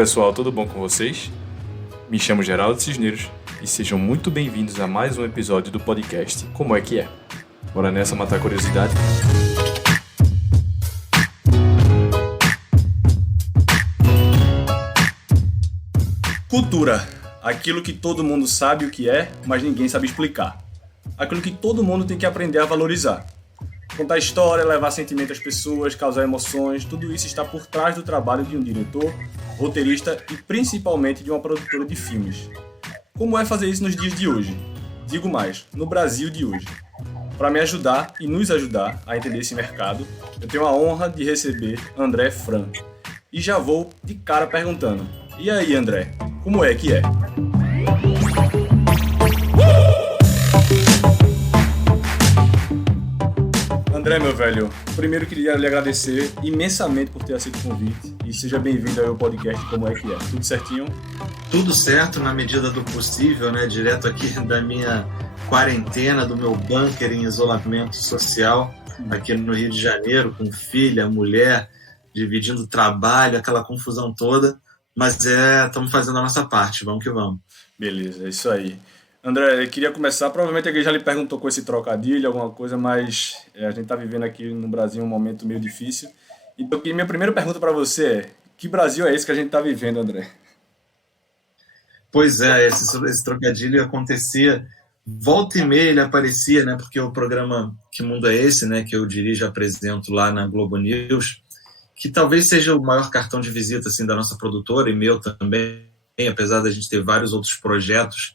pessoal, tudo bom com vocês? Me chamo Geraldo Cisneros e sejam muito bem-vindos a mais um episódio do podcast Como é que é? Bora nessa matar a curiosidade? Cultura. Aquilo que todo mundo sabe o que é, mas ninguém sabe explicar. Aquilo que todo mundo tem que aprender a valorizar. Contar história, levar sentimento às pessoas, causar emoções, tudo isso está por trás do trabalho de um diretor, roteirista e principalmente de uma produtora de filmes. Como é fazer isso nos dias de hoje? Digo mais, no Brasil de hoje. Para me ajudar e nos ajudar a entender esse mercado, eu tenho a honra de receber André Fran. E já vou de cara perguntando, e aí André, como é que é? André, meu velho, primeiro queria lhe agradecer imensamente por ter aceito o convite e seja bem-vindo ao podcast Como é que é? Tudo certinho? Tudo certo na medida do possível, né? Direto aqui da minha quarentena, do meu bunker em isolamento social, aqui no Rio de Janeiro, com filha, mulher, dividindo trabalho, aquela confusão toda, mas estamos fazendo a nossa parte, vamos que vamos. Beleza, é isso aí. André, eu queria começar, provavelmente alguém já lhe perguntou com esse trocadilho, alguma coisa, mas a gente está vivendo aqui no Brasil um momento meio difícil. Então, minha primeira pergunta para você é, que Brasil é esse que a gente está vivendo, André? Pois é, esse trocadilho acontecia, volta e meia ele aparecia, né? Porque o programa Que Mundo é Esse, né? Que eu dirijo e apresento lá na Globo News, que talvez seja o maior cartão de visita assim, da nossa produtora e meu também, apesar da gente ter vários outros projetos,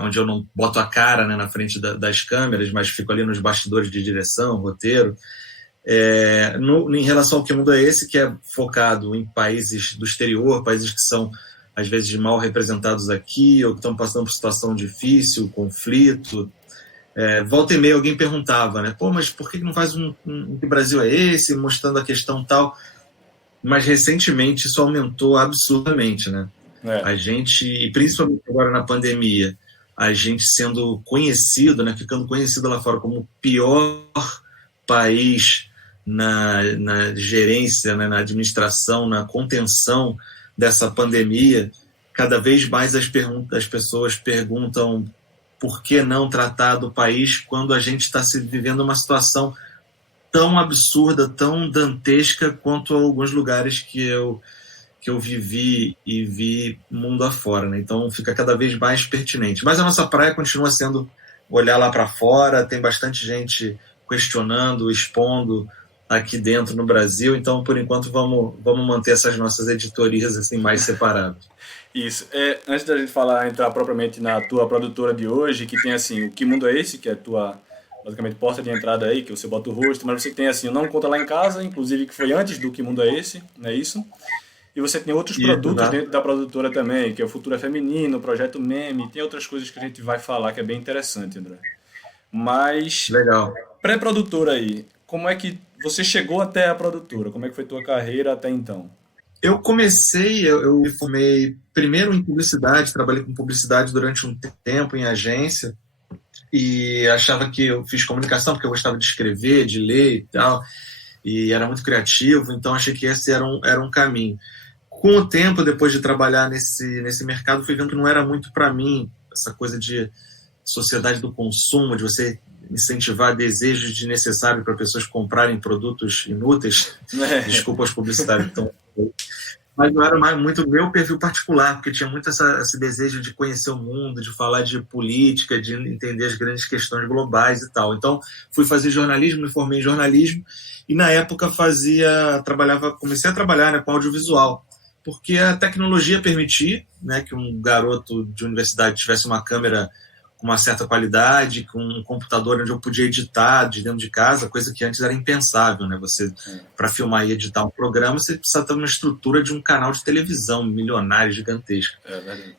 onde eu não boto a cara, né, na frente das câmeras, mas fico ali nos bastidores de direção, roteiro. Em relação ao Que Mundo é Esse, que é focado em países do exterior, países que são, às vezes, mal representados aqui, ou que estão passando por situação difícil, conflito. Volta e meia alguém perguntava, né, mas por que não faz um Que Brasil é esse, mostrando a questão tal? Mas, recentemente, isso aumentou absurdamente, né? A gente, e principalmente agora na pandemia, a gente sendo conhecido, né, ficando conhecido lá fora como o pior país na gerência, né, na administração, na contenção dessa pandemia, cada vez mais as pessoas perguntam por que não tratar do país quando a gente está vivendo uma situação tão absurda, tão dantesca quanto alguns lugares que eu vivi e vi mundo afora, né? Então fica cada vez mais pertinente. Mas a nossa praia continua sendo olhar lá para fora, tem bastante gente questionando, expondo aqui dentro no Brasil, então por enquanto vamos manter essas nossas editorias assim mais separadas. Isso. Antes da gente entrar propriamente na tua produtora de hoje, que tem assim, o Que Mundo é Esse, que é a tua, basicamente, porta de entrada aí, que você bota o rosto, mas você tem assim, o Não Conta Lá em Casa, inclusive que foi antes do Que Mundo é Esse, não é isso? E você tem outros produtos dentro da produtora também, que é o Futuro é Feminino, o Projeto Meme, tem outras coisas que a gente vai falar que é bem interessante, André. Mas, legal. Pré-produtora aí, como é que você chegou até a produtora? Como é que foi tua carreira até então? Eu me formei primeiro em publicidade, trabalhei com publicidade durante um tempo em agência e achava que eu fiz comunicação porque eu gostava de escrever, de ler e tal, e era muito criativo, então achei que esse era um caminho. Com o tempo, depois de trabalhar nesse mercado, fui vendo que não era muito para mim essa coisa de sociedade do consumo, de você incentivar desejos desnecessários para pessoas comprarem produtos inúteis. Desculpa os publicitários. Então, mas não era mais muito meu perfil particular, porque tinha muito esse desejo de conhecer o mundo, de falar de política, de entender as grandes questões globais e tal. Então, fui fazer jornalismo, me formei em jornalismo, e na época comecei a trabalhar, né, com audiovisual, porque a tecnologia permitia, né, que um garoto de universidade tivesse uma câmera com uma certa qualidade, com um computador onde eu podia editar de dentro de casa, coisa que antes era impensável, né? Você, para filmar e editar um programa, você precisa ter uma estrutura de um canal de televisão milionário, gigantesco.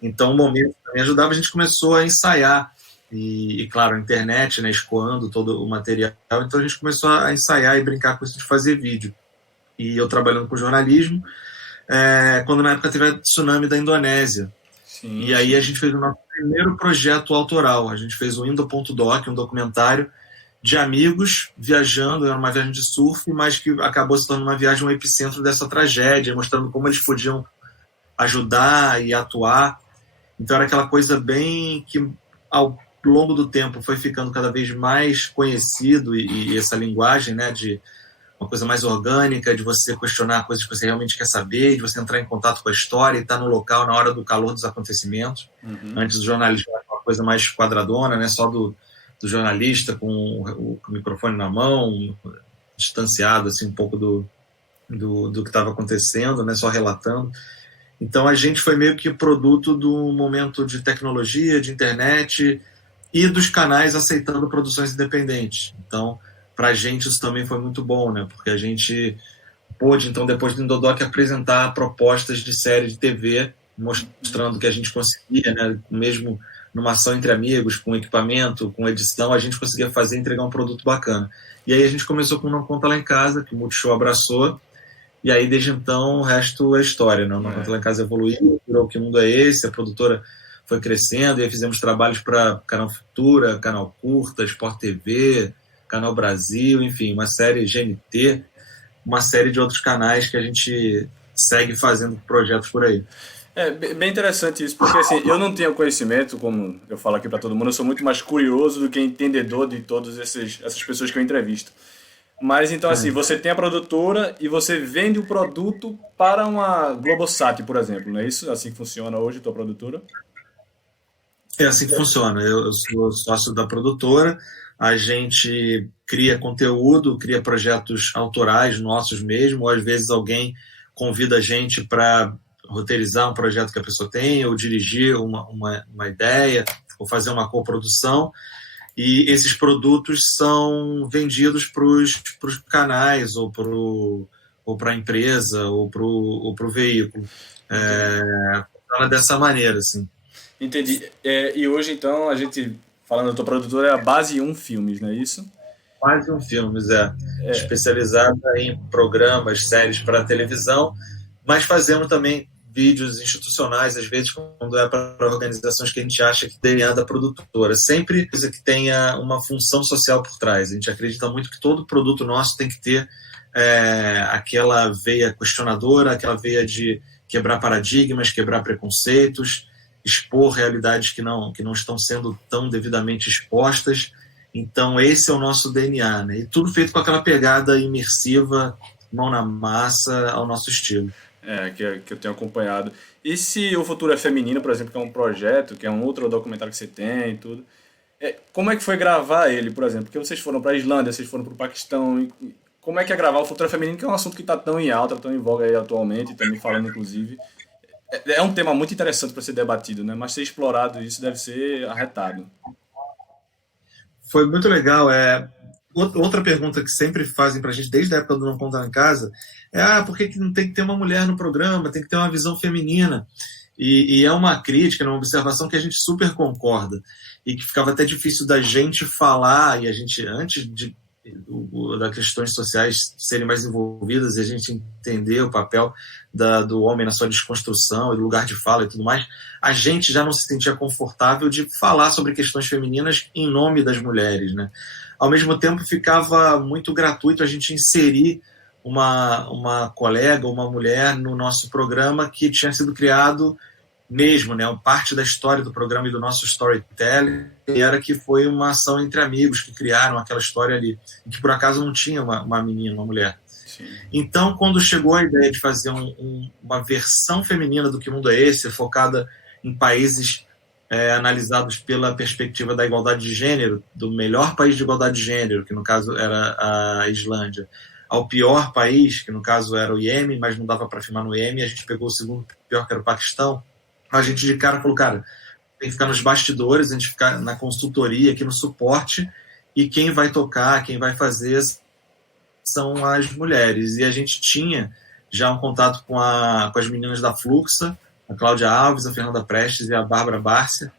Então, o momento que me ajudava, a gente começou a ensaiar, e claro, a internet, né, escoando todo o material, então a gente começou a ensaiar e brincar com isso de fazer vídeo. E eu trabalhando com jornalismo, quando na época teve a tsunami da Indonésia. Sim. E aí a gente fez o nosso primeiro projeto autoral. A gente fez o Indo.doc, um documentário de amigos viajando, era uma viagem de surf, mas que acabou se tornando uma viagem, um epicentro dessa tragédia, mostrando como eles podiam ajudar e atuar. Então era aquela coisa bem que ao longo do tempo foi ficando cada vez mais conhecido e essa linguagem, né, de uma coisa mais orgânica, de você questionar coisas que você realmente quer saber, de você entrar em contato com a história e estar no local na hora do calor dos acontecimentos. Antes do jornalismo era uma coisa mais quadradona, né, só do jornalista com o microfone na mão, distanciado assim, um pouco do que estava acontecendo, né, só relatando. Então a gente foi meio que produto do momento de tecnologia, de internet e dos canais aceitando produções independentes. Então, para a gente isso também foi muito bom, né? Porque a gente pôde, então, depois do Indodoc, apresentar propostas de série de TV, mostrando que a gente conseguia, né? Mesmo numa ação entre amigos, com equipamento, com edição, a gente conseguia fazer e entregar um produto bacana. E aí a gente começou com Não Conta Lá em Casa, que o Multishow abraçou, e aí desde então o resto é história, né? Não Conta Lá em Casa evoluiu, virou Que Mundo é Esse, a produtora foi crescendo, e aí fizemos trabalhos para Canal Futura, Canal Curta, Sport TV, Canal Brasil, enfim, uma série GNT, uma série de outros canais que a gente segue fazendo projetos por aí. É bem interessante isso, porque assim, eu não tenho conhecimento, como eu falo aqui para todo mundo, eu sou muito mais curioso do que entendedor de todas essas pessoas que eu entrevisto. Mas então assim, você tem a produtora e você vende o produto para uma Globosat, por exemplo, não é isso? Assim que funciona hoje a tua produtora? É assim que funciona. Eu sou sócio da produtora, a gente cria conteúdo, cria projetos autorais nossos mesmo, ou às vezes alguém convida a gente para roteirizar um projeto que a pessoa tem, ou dirigir uma ideia, ou fazer uma coprodução, e esses produtos são vendidos para os canais, ou para a empresa, ou para o veículo. Funciona dessa maneira, assim. Entendi. E hoje, então, a gente, falando da tua produtora, é a Base 1 Filmes, não é isso? Base 1 Filmes, especializada em programas, séries para televisão, mas fazemos também vídeos institucionais, às vezes, quando é para organizações que a gente acha que DNA da produtora. Sempre coisa que tenha uma função social por trás. A gente acredita muito que todo produto nosso tem que ter aquela veia questionadora, aquela veia de quebrar paradigmas, quebrar preconceitos, expor realidades que não estão sendo tão devidamente expostas. Então, esse é o nosso DNA, né? E tudo feito com aquela pegada imersiva, mão na massa, ao nosso estilo. Que eu tenho acompanhado. E se o Futuro é Feminino, por exemplo, que é um projeto, que é um outro documentário que você tem e tudo, como é que foi gravar ele, por exemplo? Porque vocês foram para a Islândia, vocês foram para o Paquistão, como é que é gravar o Futuro é Feminino, que é um assunto que está tão em alta, tão em voga aí atualmente, também falando, inclusive. É um tema muito interessante para ser debatido, né? Mas ser explorado, isso deve ser arretado. Foi muito legal. Outra pergunta que sempre fazem para a gente, desde a época do Não Conta Lá em Casa, por que não tem que ter uma mulher no programa, tem que ter uma visão feminina? E é uma crítica, uma observação que a gente super concorda, e que ficava até difícil da gente falar, e a gente, antes das questões sociais serem mais envolvidas e a gente entender o papel do homem na sua desconstrução e do lugar de fala e tudo mais, a gente já não se sentia confortável de falar sobre questões femininas em nome das mulheres, né? Ao mesmo tempo, ficava muito gratuito a gente inserir uma colega, uma mulher no nosso programa que tinha sido criado mesmo, né? Parte da história do programa e do nosso storytelling era que foi uma ação entre amigos que criaram aquela história ali, que por acaso não tinha uma menina, uma mulher. Sim. Então, quando chegou a ideia de fazer uma versão feminina do Que Mundo é Esse, focada em países analisados pela perspectiva da igualdade de gênero, do melhor país de igualdade de gênero, que no caso era a Islândia, ao pior país, que no caso era o Iêmen, mas não dava para filmar no Iêmen, a gente pegou o segundo pior, que era o Paquistão. A gente de cara falou, cara, tem que ficar nos bastidores, a gente ficar na consultoria, aqui no suporte, e quem vai tocar, quem vai fazer são as mulheres. E a gente tinha já um contato com as meninas da Fluxa, a Cláudia Alves, a Fernanda Prestes e a Bárbara Bárcia,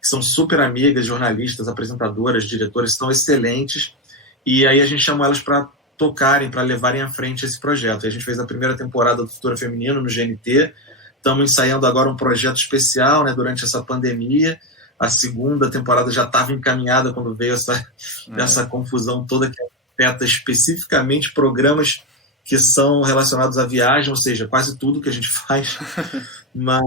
que são super amigas, jornalistas, apresentadoras, diretoras, são excelentes, e aí a gente chamou elas para tocarem, para levarem à frente esse projeto. E a gente fez a primeira temporada do Futuro Feminino no GNT, estamos ensaiando agora um projeto especial, né, durante essa pandemia. A segunda temporada já estava encaminhada quando veio essa confusão toda que afeta especificamente programas que são relacionados à viagem, ou seja, quase tudo que a gente faz, mas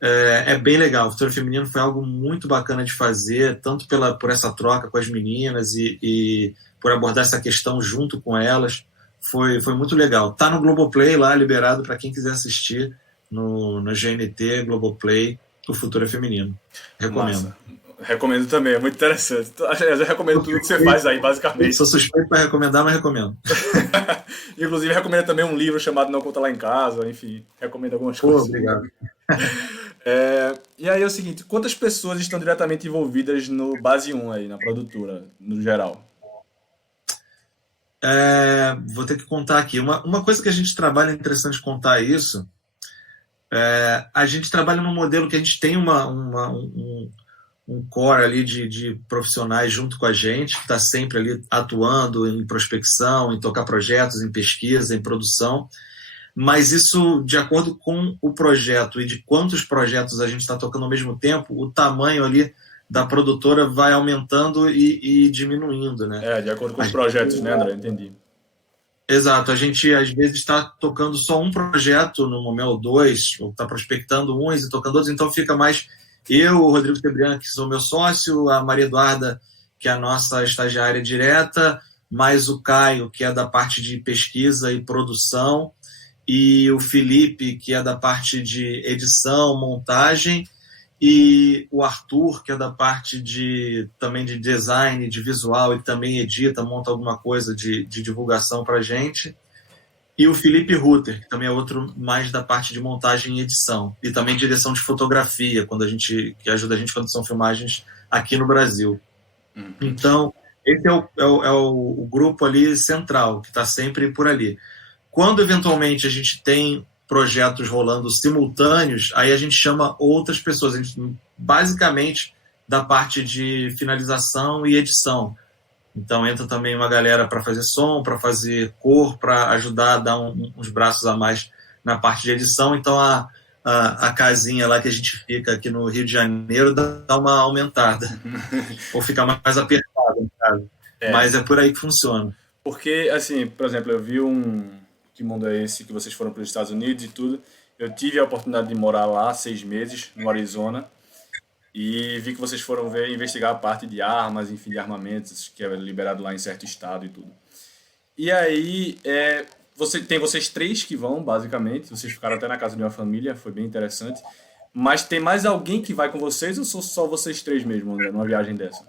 é bem legal. O Futuro Feminino foi algo muito bacana de fazer, tanto por essa troca com as meninas e por abordar essa questão junto com elas. Foi muito legal. Tá no Globoplay lá, liberado para quem quiser assistir no GNT, Globoplay, O Futuro é Feminino. Recomendo. Massa. Recomendo também, é muito interessante. Eu recomendo tudo que você faz aí, basicamente. Sou suspeito para recomendar, mas recomendo. Inclusive, recomendo também um livro chamado Não Conta Lá em Casa, enfim, recomendo algumas coisas. Obrigado. E aí é o seguinte, quantas pessoas estão diretamente envolvidas no Base 1 aí, na produtora, no geral? Vou ter que contar aqui. Uma coisa que a gente trabalha, é interessante contar isso, a gente trabalha num modelo que a gente tem um core ali de profissionais junto com a gente, que está sempre ali atuando em prospecção, em tocar projetos, em pesquisa, em produção, mas isso, de acordo com o projeto e de quantos projetos a gente está tocando ao mesmo tempo, o tamanho ali da produtora vai aumentando e diminuindo, né? De acordo com os projetos, né, André? Entendi. Exato, a gente às vezes está tocando só um projeto no momento, ou dois, ou está prospectando uns e tocando outros, então fica mais eu, o Rodrigo Tebriano, que sou meu sócio, a Maria Eduarda, que é a nossa estagiária direta, mais o Caio, que é da parte de pesquisa e produção, e o Felipe, que é da parte de edição, montagem, e o Arthur, que é da parte também de design, de visual, e também edita, monta alguma coisa de divulgação para a gente. E o Felipe Rutter, que também é outro mais da parte de montagem e edição. E também direção de fotografia, que ajuda a gente quando são filmagens aqui no Brasil. Então, esse é o grupo ali central, que está sempre por ali. Quando, eventualmente, a gente tem projetos rolando simultâneos, aí a gente chama outras pessoas. A gente, basicamente, da parte de finalização e edição. Então entra também uma galera para fazer som, para fazer cor, para ajudar a dar uns braços a mais na parte de edição. Então a casinha lá que a gente fica aqui no Rio de Janeiro dá uma aumentada. Ou fica mais apertada, no caso. Mas é por aí que funciona. Porque, assim, por exemplo, eu vi Que Mundo é Esse? Que vocês foram para os Estados Unidos e tudo. Eu tive a oportunidade de morar lá 6 meses, no Arizona. E vi que vocês foram investigar a parte de armas, enfim, de armamentos, que é liberado lá em certo estado e tudo. E aí, tem vocês 3 que vão, basicamente. Vocês ficaram até na casa de uma família, foi bem interessante. Mas tem mais alguém que vai com vocês ou são só vocês 3 mesmo, André, numa viagem dessa?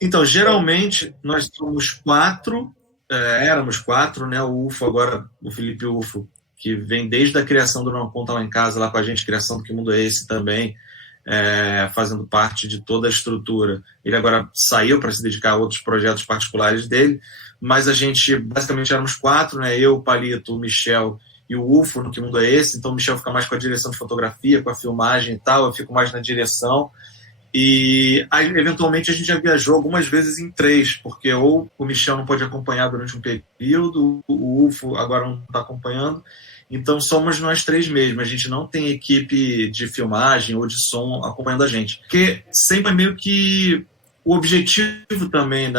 Então, geralmente, nós somos 4, éramos 4, né? O UFO agora, o Felipe UFO, que vem desde a criação do Não Conta Lá em Casa, lá com a gente, criação do Que Mundo é Esse também, fazendo parte de toda a estrutura. Ele agora saiu para se dedicar a outros projetos particulares dele, mas a gente basicamente éramos 4, né? Eu, o Palito, o Michel e o UFO no Que Mundo é Esse. Então o Michel fica mais com a direção de fotografia, com a filmagem e tal, eu fico mais na direção. E aí, eventualmente a gente já viajou algumas vezes em 3, porque ou o Michel não pode acompanhar durante um período, o UFO agora não está acompanhando. Então somos nós 3 mesmo, a gente não tem equipe de filmagem ou de som acompanhando a gente. Porque sempre é meio que o objetivo também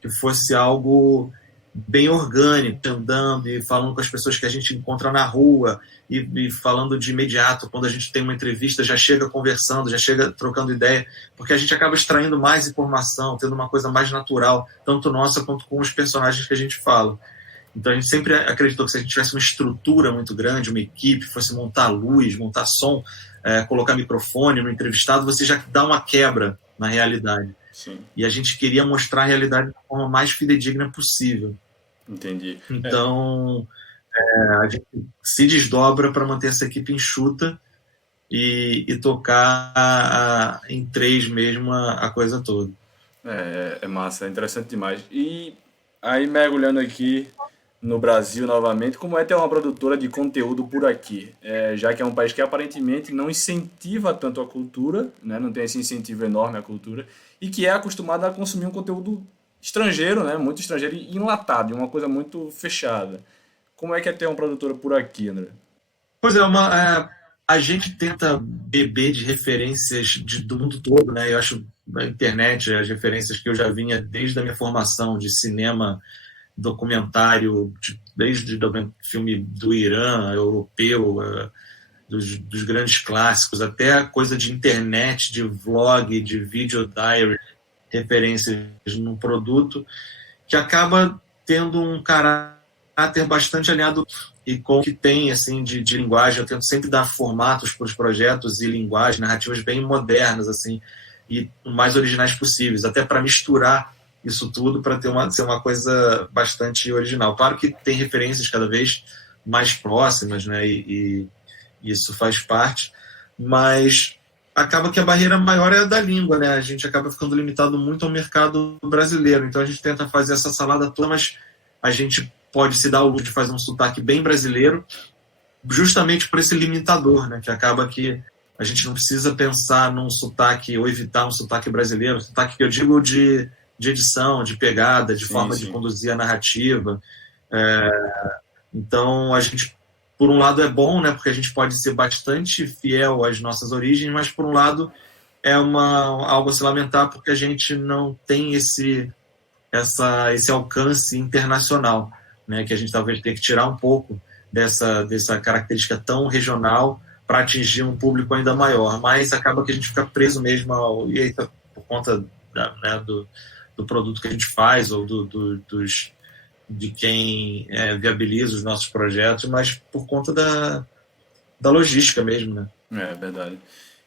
que fosse algo bem orgânico, andando e falando com as pessoas que a gente encontra na rua e falando de imediato, quando a gente tem uma entrevista, já chega conversando, já chega trocando ideia, porque a gente acaba extraindo mais informação, tendo uma coisa mais natural, tanto nossa quanto com os personagens que a gente fala. Então a gente sempre acreditou que se a gente tivesse uma estrutura muito grande, uma equipe, fosse montar luz, montar som, colocar microfone no entrevistado, você já dá uma quebra na realidade. Sim. E a gente queria mostrar a realidade da forma mais fidedigna possível. Entendi. Então a gente se desdobra para manter essa equipe enxuta e tocar em 3 mesmo a coisa toda. É massa, é interessante demais. E aí, mergulhando aqui no Brasil novamente, como é ter uma produtora de conteúdo por aqui? Já que é um país que aparentemente não incentiva tanto a cultura, né? Não tem esse incentivo enorme à cultura, e que é acostumado a consumir um conteúdo estrangeiro, né? Muito estrangeiro e enlatado, uma coisa muito fechada. Como é que é ter uma produtora por aqui, André? Pois é, a gente tenta beber de referências do mundo todo, né? Eu acho na internet as referências que eu já vinha desde a minha formação de cinema documentário, desde filme do Irã, europeu, dos grandes clássicos, até a coisa de internet, de vlog, de video diary, referências no produto, que acaba tendo um caráter bastante alinhado e com o que tem assim, de linguagem. Eu tento sempre dar formatos para os projetos e linguagens, narrativas bem modernas assim, e mais originais possíveis, até para misturar isso tudo para ser uma coisa bastante original. Claro que tem referências cada vez mais próximas, né, e isso faz parte, mas acaba que a barreira maior é a da língua, né? A gente acaba ficando limitado muito ao mercado brasileiro, então a gente tenta fazer essa salada toda, mas a gente pode se dar o luxo de fazer um sotaque bem brasileiro, justamente por esse limitador, né? Que acaba que a gente não precisa pensar num sotaque ou evitar um sotaque brasileiro, sotaque que eu digo de edição, de pegada, de forma de conduzir a narrativa. Então, a gente, por um lado, é bom, né, porque a gente pode ser bastante fiel às nossas origens, mas, por um lado, é algo a se lamentar porque a gente não tem esse alcance internacional, né, que a gente talvez tenha que tirar um pouco dessa característica tão regional para atingir um público ainda maior. Mas acaba que a gente fica preso mesmo, e aí, por conta do produto que a gente faz ou de quem viabiliza os nossos projetos, mas por conta da logística mesmo, né? É verdade.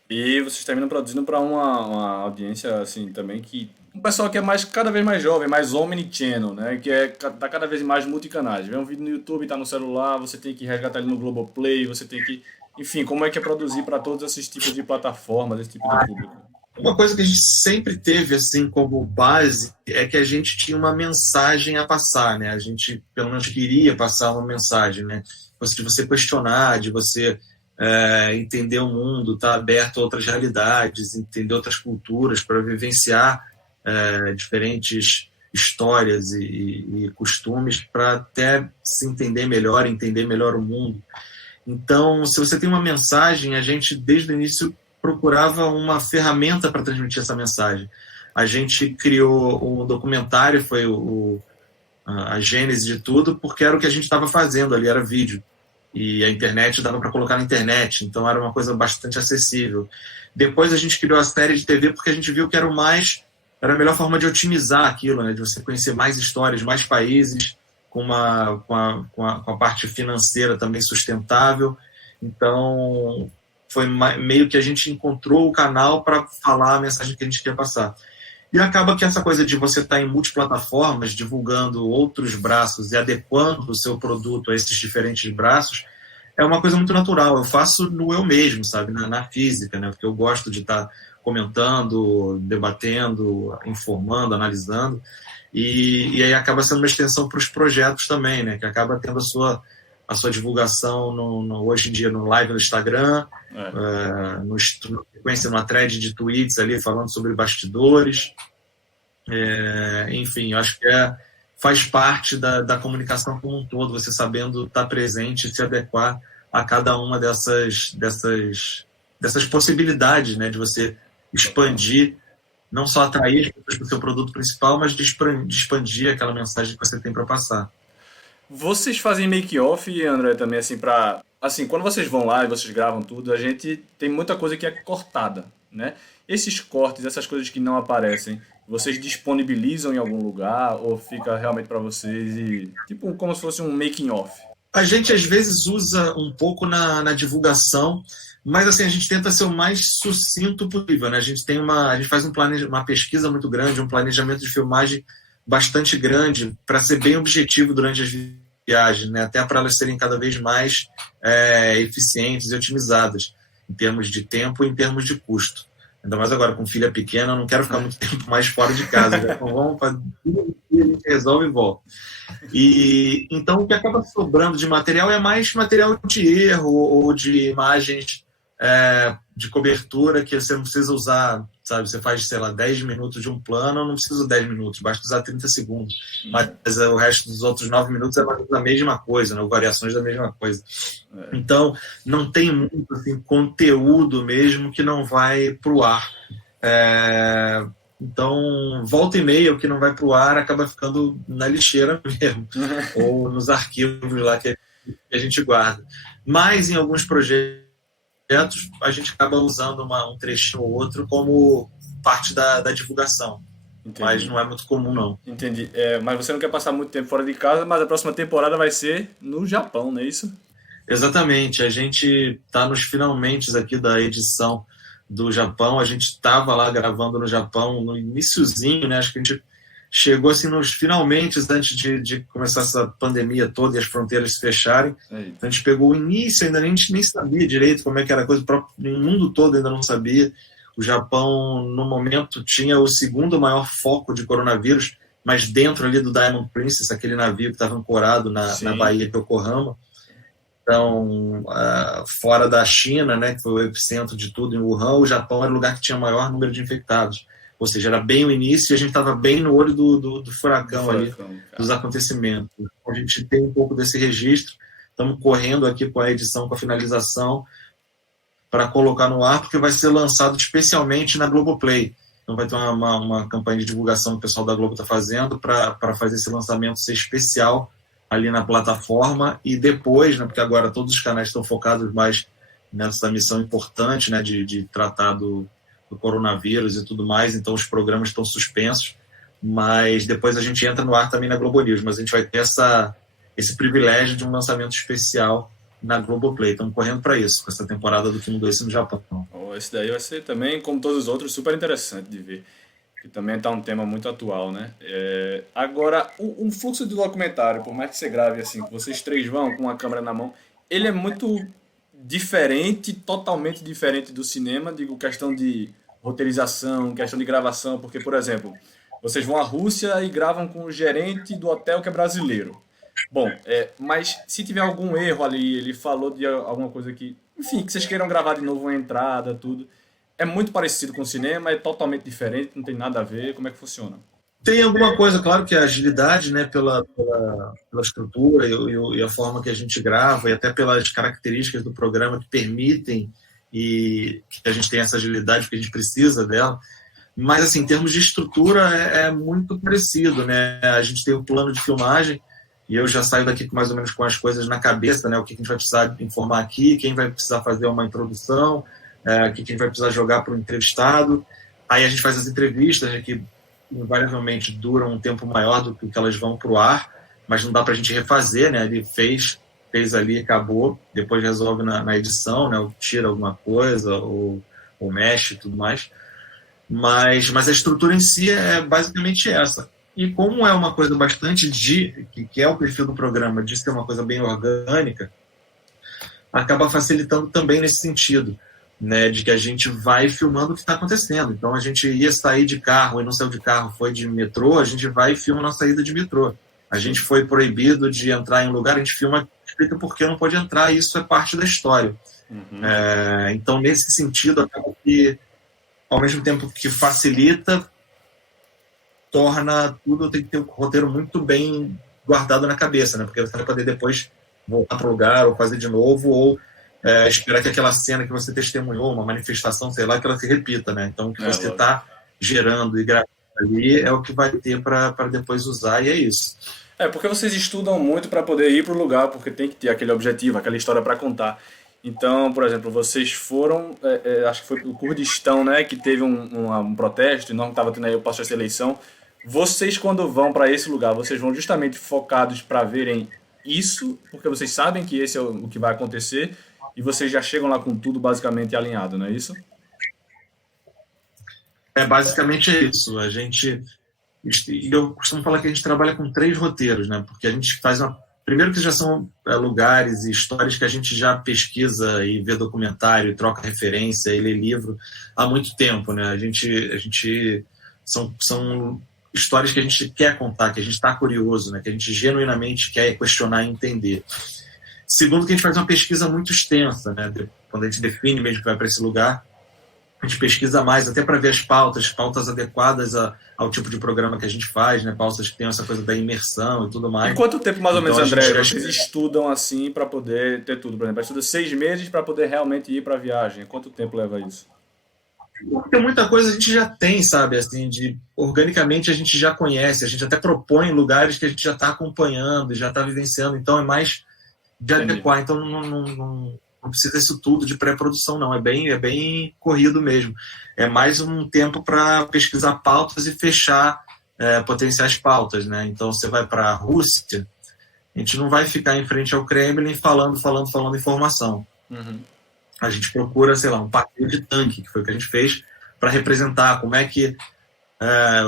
E vocês terminam produzindo para uma audiência assim também que um pessoal que é cada vez mais jovem, mais omnichannel, né? Que tá cada vez mais multicanais. Vê um vídeo no YouTube, tá no celular, você tem que resgatar ele no Globoplay, você tem que, enfim, como é que é produzir para todos esses tipos de plataformas, esse tipo de público? Uma coisa que a gente sempre teve assim como base é que a gente tinha uma mensagem a passar, né? A gente, pelo menos, queria passar uma mensagem, né? De você questionar, de você entender o mundo, estar aberto a outras realidades, entender outras culturas, para vivenciar diferentes histórias e costumes, para até se entender melhor o mundo. Então, se você tem uma mensagem, a gente, desde o início, procurava uma ferramenta para transmitir essa mensagem. A gente criou um documentário, foi a gênese de tudo, porque era o que a gente estava fazendo ali, era vídeo. E a internet dava para colocar na internet, então era uma coisa bastante acessível. Depois a gente criou a série de TV porque a gente viu que era a melhor forma de otimizar aquilo, né? De você conhecer mais histórias, mais países, com a parte financeira também sustentável. Então, foi meio que a gente encontrou o canal para falar a mensagem que a gente queria passar. E acaba que essa coisa de você estar em multiplataformas, divulgando outros braços e adequando o seu produto a esses diferentes braços, é uma coisa muito natural. Eu faço no eu mesmo, sabe? Na física, né? Porque eu gosto de estar comentando, debatendo, informando, analisando. E aí acaba sendo uma extensão para os projetos também, né? Que acaba tendo a sua divulgação hoje em dia no live no Instagram, no sequência, numa thread de tweets ali falando sobre bastidores. Enfim, eu acho que faz parte da comunicação como um todo, você sabendo estar presente e se adequar a cada uma dessas possibilidades, né, de você expandir, não só atrair as pessoas para o seu produto principal, mas de expandir aquela mensagem que você tem para passar. Vocês fazem make-off, André, também, assim, assim, quando vocês vão lá e vocês gravam tudo, a gente tem muita coisa que é cortada, né? Esses cortes, essas coisas que não aparecem, vocês disponibilizam em algum lugar ou fica realmente para vocês e, tipo, como se fosse um making-off? A gente, às vezes, usa um pouco na divulgação, mas, assim, a gente tenta ser o mais sucinto possível, né? A gente faz uma pesquisa muito grande, um planejamento de filmagem bastante grande para ser bem objetivo durante as viagens, né? Até para elas serem cada vez mais eficientes e otimizadas em termos de tempo e em termos de custo. Ainda mais agora com filha pequena, eu não quero ficar muito tempo mais fora de casa. Então vamos fazer tudo que a gente resolve e volta. E então o que acaba sobrando de material é mais material de erro ou de imagens de cobertura que você não precisa usar, sabe? Você faz, sei lá, 10 minutos de um plano, não precisa 10 minutos, basta usar 30 segundos. Mas o resto dos outros 9 minutos é a mesma coisa, né? Variações da mesma coisa. Então, não tem muito assim, conteúdo mesmo que não vai pro ar. Então, volta e meia, o que não vai para o ar acaba ficando na lixeira mesmo, ou nos arquivos lá que a gente guarda. Mas, em alguns projetos, a gente acaba usando um trechinho ou outro como parte da divulgação. Entendi. Mas não é muito comum, não. Entendi. Mas você não quer passar muito tempo fora de casa, mas a próxima temporada vai ser no Japão, não é isso? Exatamente. A gente está nos finalmente aqui da edição do Japão. A gente estava lá gravando no Japão no iniciozinho, né? Acho que a gente chegou assim nos finalmente antes de começar essa pandemia toda e as fronteiras se fecharem. Então a gente pegou o início, ainda a gente nem sabia direito como é que era a coisa, o mundo todo ainda não sabia. O Japão, no momento, tinha o segundo maior foco de coronavírus, mas dentro ali do Diamond Princess, aquele navio que estava ancorado na Baía de Yokohama. Então, fora da China, né, que foi o epicentro de tudo, em Wuhan, o Japão era o lugar que tinha o maior número de infectados. Ou seja, era bem o início e a gente estava bem no olho do furacão ali, dos acontecimentos. A gente tem um pouco desse registro, estamos correndo aqui com a edição, com a finalização, para colocar no ar, porque vai ser lançado especialmente na Globoplay. Então vai ter uma campanha de divulgação que o pessoal da Globo está fazendo para fazer esse lançamento ser especial ali na plataforma e depois, né, porque agora todos os canais estão focados mais nessa missão importante, né, de tratar do coronavírus e tudo mais, então os programas estão suspensos, mas depois a gente entra no ar também na Globo News, mas a gente vai ter esse privilégio de um lançamento especial na Globoplay. Estamos correndo para isso, com essa temporada do Filme 2 no Japão. Esse daí vai ser também, como todos os outros, super interessante de ver. Que também está um tema muito atual, né? Agora, um fluxo de documentário, por mais que você grave assim, que vocês três vão com a câmera na mão, ele é muito diferente, totalmente diferente do cinema, digo, questão de roteirização, questão de gravação, porque, por exemplo, vocês vão à Rússia e gravam com o gerente do hotel que é brasileiro. Bom, mas se tiver algum erro ali, ele falou de alguma coisa que, enfim, que vocês queiram gravar de novo uma entrada, tudo, é muito parecido com o cinema, é totalmente diferente, não tem nada a ver, como é que funciona? Tem alguma coisa, claro que a agilidade, né, pela estrutura e a forma que a gente grava, e até pelas características do programa que permitem e que a gente tem essa agilidade, porque a gente precisa dela. Mas, assim, em termos de estrutura, é muito parecido, né? A gente tem o plano de filmagem, e eu já saio daqui mais ou menos com as coisas na cabeça, né? O que a gente vai precisar informar aqui, quem vai precisar fazer uma introdução, o que a gente vai precisar jogar para o entrevistado. Aí a gente faz as entrevistas, né, que invariavelmente duram um tempo maior do que elas vão para o ar, mas não dá para a gente refazer, né? Ele fez ali, acabou, depois resolve na edição, né? Ou tira alguma coisa, ou mexe e tudo mais. Mas a estrutura em si é basicamente essa. E como é uma coisa bastante que é o perfil do programa, de ser uma coisa bem orgânica, acaba facilitando também nesse sentido, né, de que a gente vai filmando o que está acontecendo. Então a gente ia sair de carro e não saiu de carro, foi de metrô, a gente vai e filma na saída de metrô. A gente foi proibido de entrar em um lugar, a gente filma, explica por que não pode entrar, e isso é parte da história. Uhum. Então, nesse sentido, acaba que, ao mesmo tempo que facilita, torna tudo, tem que ter um roteiro muito bem guardado na cabeça, né? Porque você vai poder depois voltar para o lugar, ou fazer de novo, ou esperar que aquela cena que você testemunhou, uma manifestação, sei lá, que ela se repita, né? Então, o que você está gerando e gravando ali é o que vai ter para depois usar, e é isso. Porque vocês estudam muito para poder ir para o lugar, porque tem que ter aquele objetivo, aquela história para contar. Então, por exemplo, vocês foram, acho que foi o Kurdistão, né, que teve um protesto e não estava tendo aí o passo dessa eleição. Vocês, quando vão para esse lugar, vocês vão justamente focados para verem isso, porque vocês sabem que esse é o que vai acontecer, e vocês já chegam lá com tudo basicamente alinhado, não é isso? Basicamente é isso. Eu costumo falar que a gente trabalha com 3 roteiros, né? Porque a gente faz primeiro que já são lugares e histórias que a gente já pesquisa e vê documentário, e troca referência e lê livro há muito tempo, né? A gente são histórias que a gente quer contar, que a gente está curioso, né? Que a gente genuinamente quer questionar e entender. Segundo, que a gente faz uma pesquisa muito extensa, né? Quando a gente define mesmo que vai para esse lugar, a gente pesquisa mais, até para ver as pautas adequadas ao tipo de programa que a gente faz, né? Pautas que tem essa coisa da imersão e tudo mais. E quanto tempo, mais ou menos, André, vocês estudam assim para poder ter tudo? Por exemplo, estuda 6 meses para poder realmente ir para a viagem. Quanto tempo leva isso? Porque muita coisa a gente já tem, sabe? Assim, organicamente a gente já conhece, a gente até propõe lugares que a gente já está acompanhando, já está vivenciando, então é mais de adequar. Então não precisa isso tudo de pré-produção, não. É bem corrido mesmo. É mais um tempo para pesquisar pautas e fechar potenciais pautas, né? Então você vai para a Rússia, a gente não vai ficar em frente ao Kremlin falando informação. Uhum. A gente procura, sei lá, um passeio de tanque, que foi o que a gente fez, para representar como é que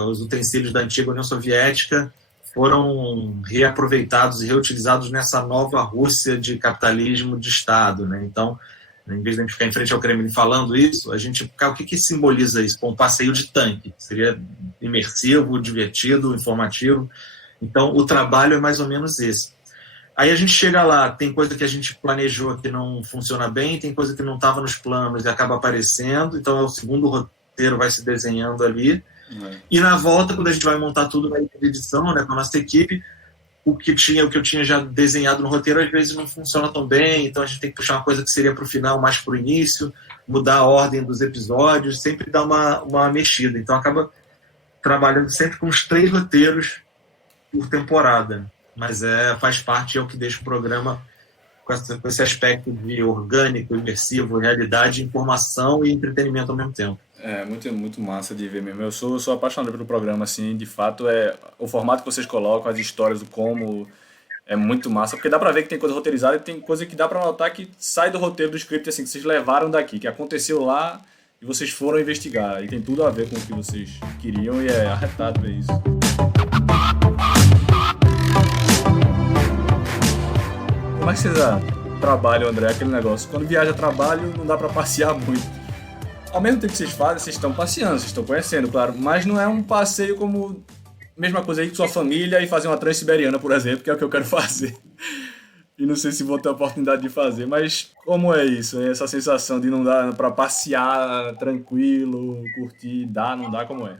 os utensílios da antiga União Soviética foram reaproveitados e reutilizados nessa nova Rússia de capitalismo de Estado, né? Então, em vez de a gente ficar em frente ao Kremlin falando isso, a gente, o que simboliza isso? Um passeio de tanque. Seria imersivo, divertido, informativo. Então, o trabalho é mais ou menos esse. Aí a gente chega lá, tem coisa que a gente planejou que não funciona bem, tem coisa que não estava nos planos e acaba aparecendo, então o segundo roteiro vai se desenhando ali. E na volta, quando a gente vai montar tudo na edição, né, com a nossa equipe, o que eu tinha já desenhado no roteiro às vezes não funciona tão bem, então a gente tem que puxar uma coisa que seria para o final, mais para o início, mudar a ordem dos episódios, sempre dar uma mexida. Então acaba trabalhando sempre com os 3 roteiros por temporada. Mas faz parte, é o que deixa o programa com esse aspecto de orgânico, imersivo, realidade, informação e entretenimento ao mesmo tempo. É muito massa de ver mesmo. Eu sou apaixonado pelo programa, assim, de fato, o formato que vocês colocam, as histórias, o como, é muito massa, porque dá pra ver que tem coisa roteirizada e tem coisa que dá pra notar que sai do roteiro do script, assim, que vocês levaram daqui, que aconteceu lá e vocês foram investigar, e tem tudo a ver com o que vocês queriam e é arretado ver isso. Como é que vocês trabalham, André, aquele negócio? Quando viaja a trabalho, não dá pra passear muito. Ao mesmo tempo que vocês fazem, vocês estão passeando, vocês estão conhecendo, claro, mas não é um passeio como mesma coisa aí com sua família e fazer uma Transiberiana, por exemplo, que é o que eu quero fazer. E não sei se vou ter a oportunidade de fazer, mas como é isso? Essa sensação de não dar pra passear tranquilo, curtir, não dá, como é?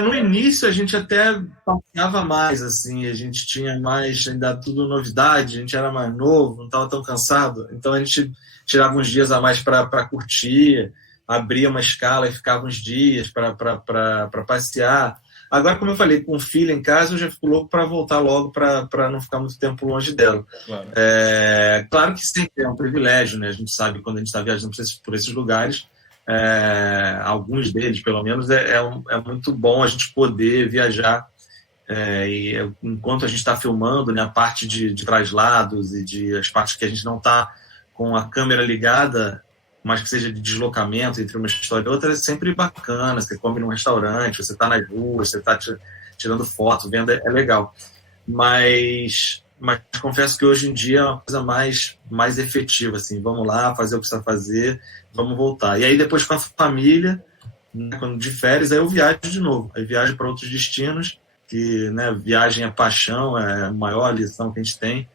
No início a gente até passeava mais, assim, a gente tinha mais, ainda tudo novidade, a gente era mais novo, não estava tão cansado, então a gente tirava uns dias a mais para curtir, abria uma escala e ficava uns dias para passear. Agora, como eu falei, com filha em casa, eu já fico louco para voltar logo para não ficar muito tempo longe dela. Claro. Claro que sempre é um privilégio, né? A gente sabe quando a gente está viajando por esses lugares, alguns deles, pelo menos, é muito bom a gente poder viajar. Enquanto a gente está filmando, né, a parte de traslados e as partes que a gente não está com a câmera ligada, mas que seja de deslocamento entre uma história e outra, é sempre bacana. Você come num restaurante, você está nas ruas, você está tirando foto, vendo, é legal. Mas confesso que hoje em dia é uma coisa mais efetiva, assim, vamos lá, fazer o que precisa fazer, vamos voltar. E aí depois com a família, né, quando de férias, aí eu viajo de novo, aí viajo para outros destinos, que, né, viagem é paixão, é a maior lição que a gente tem,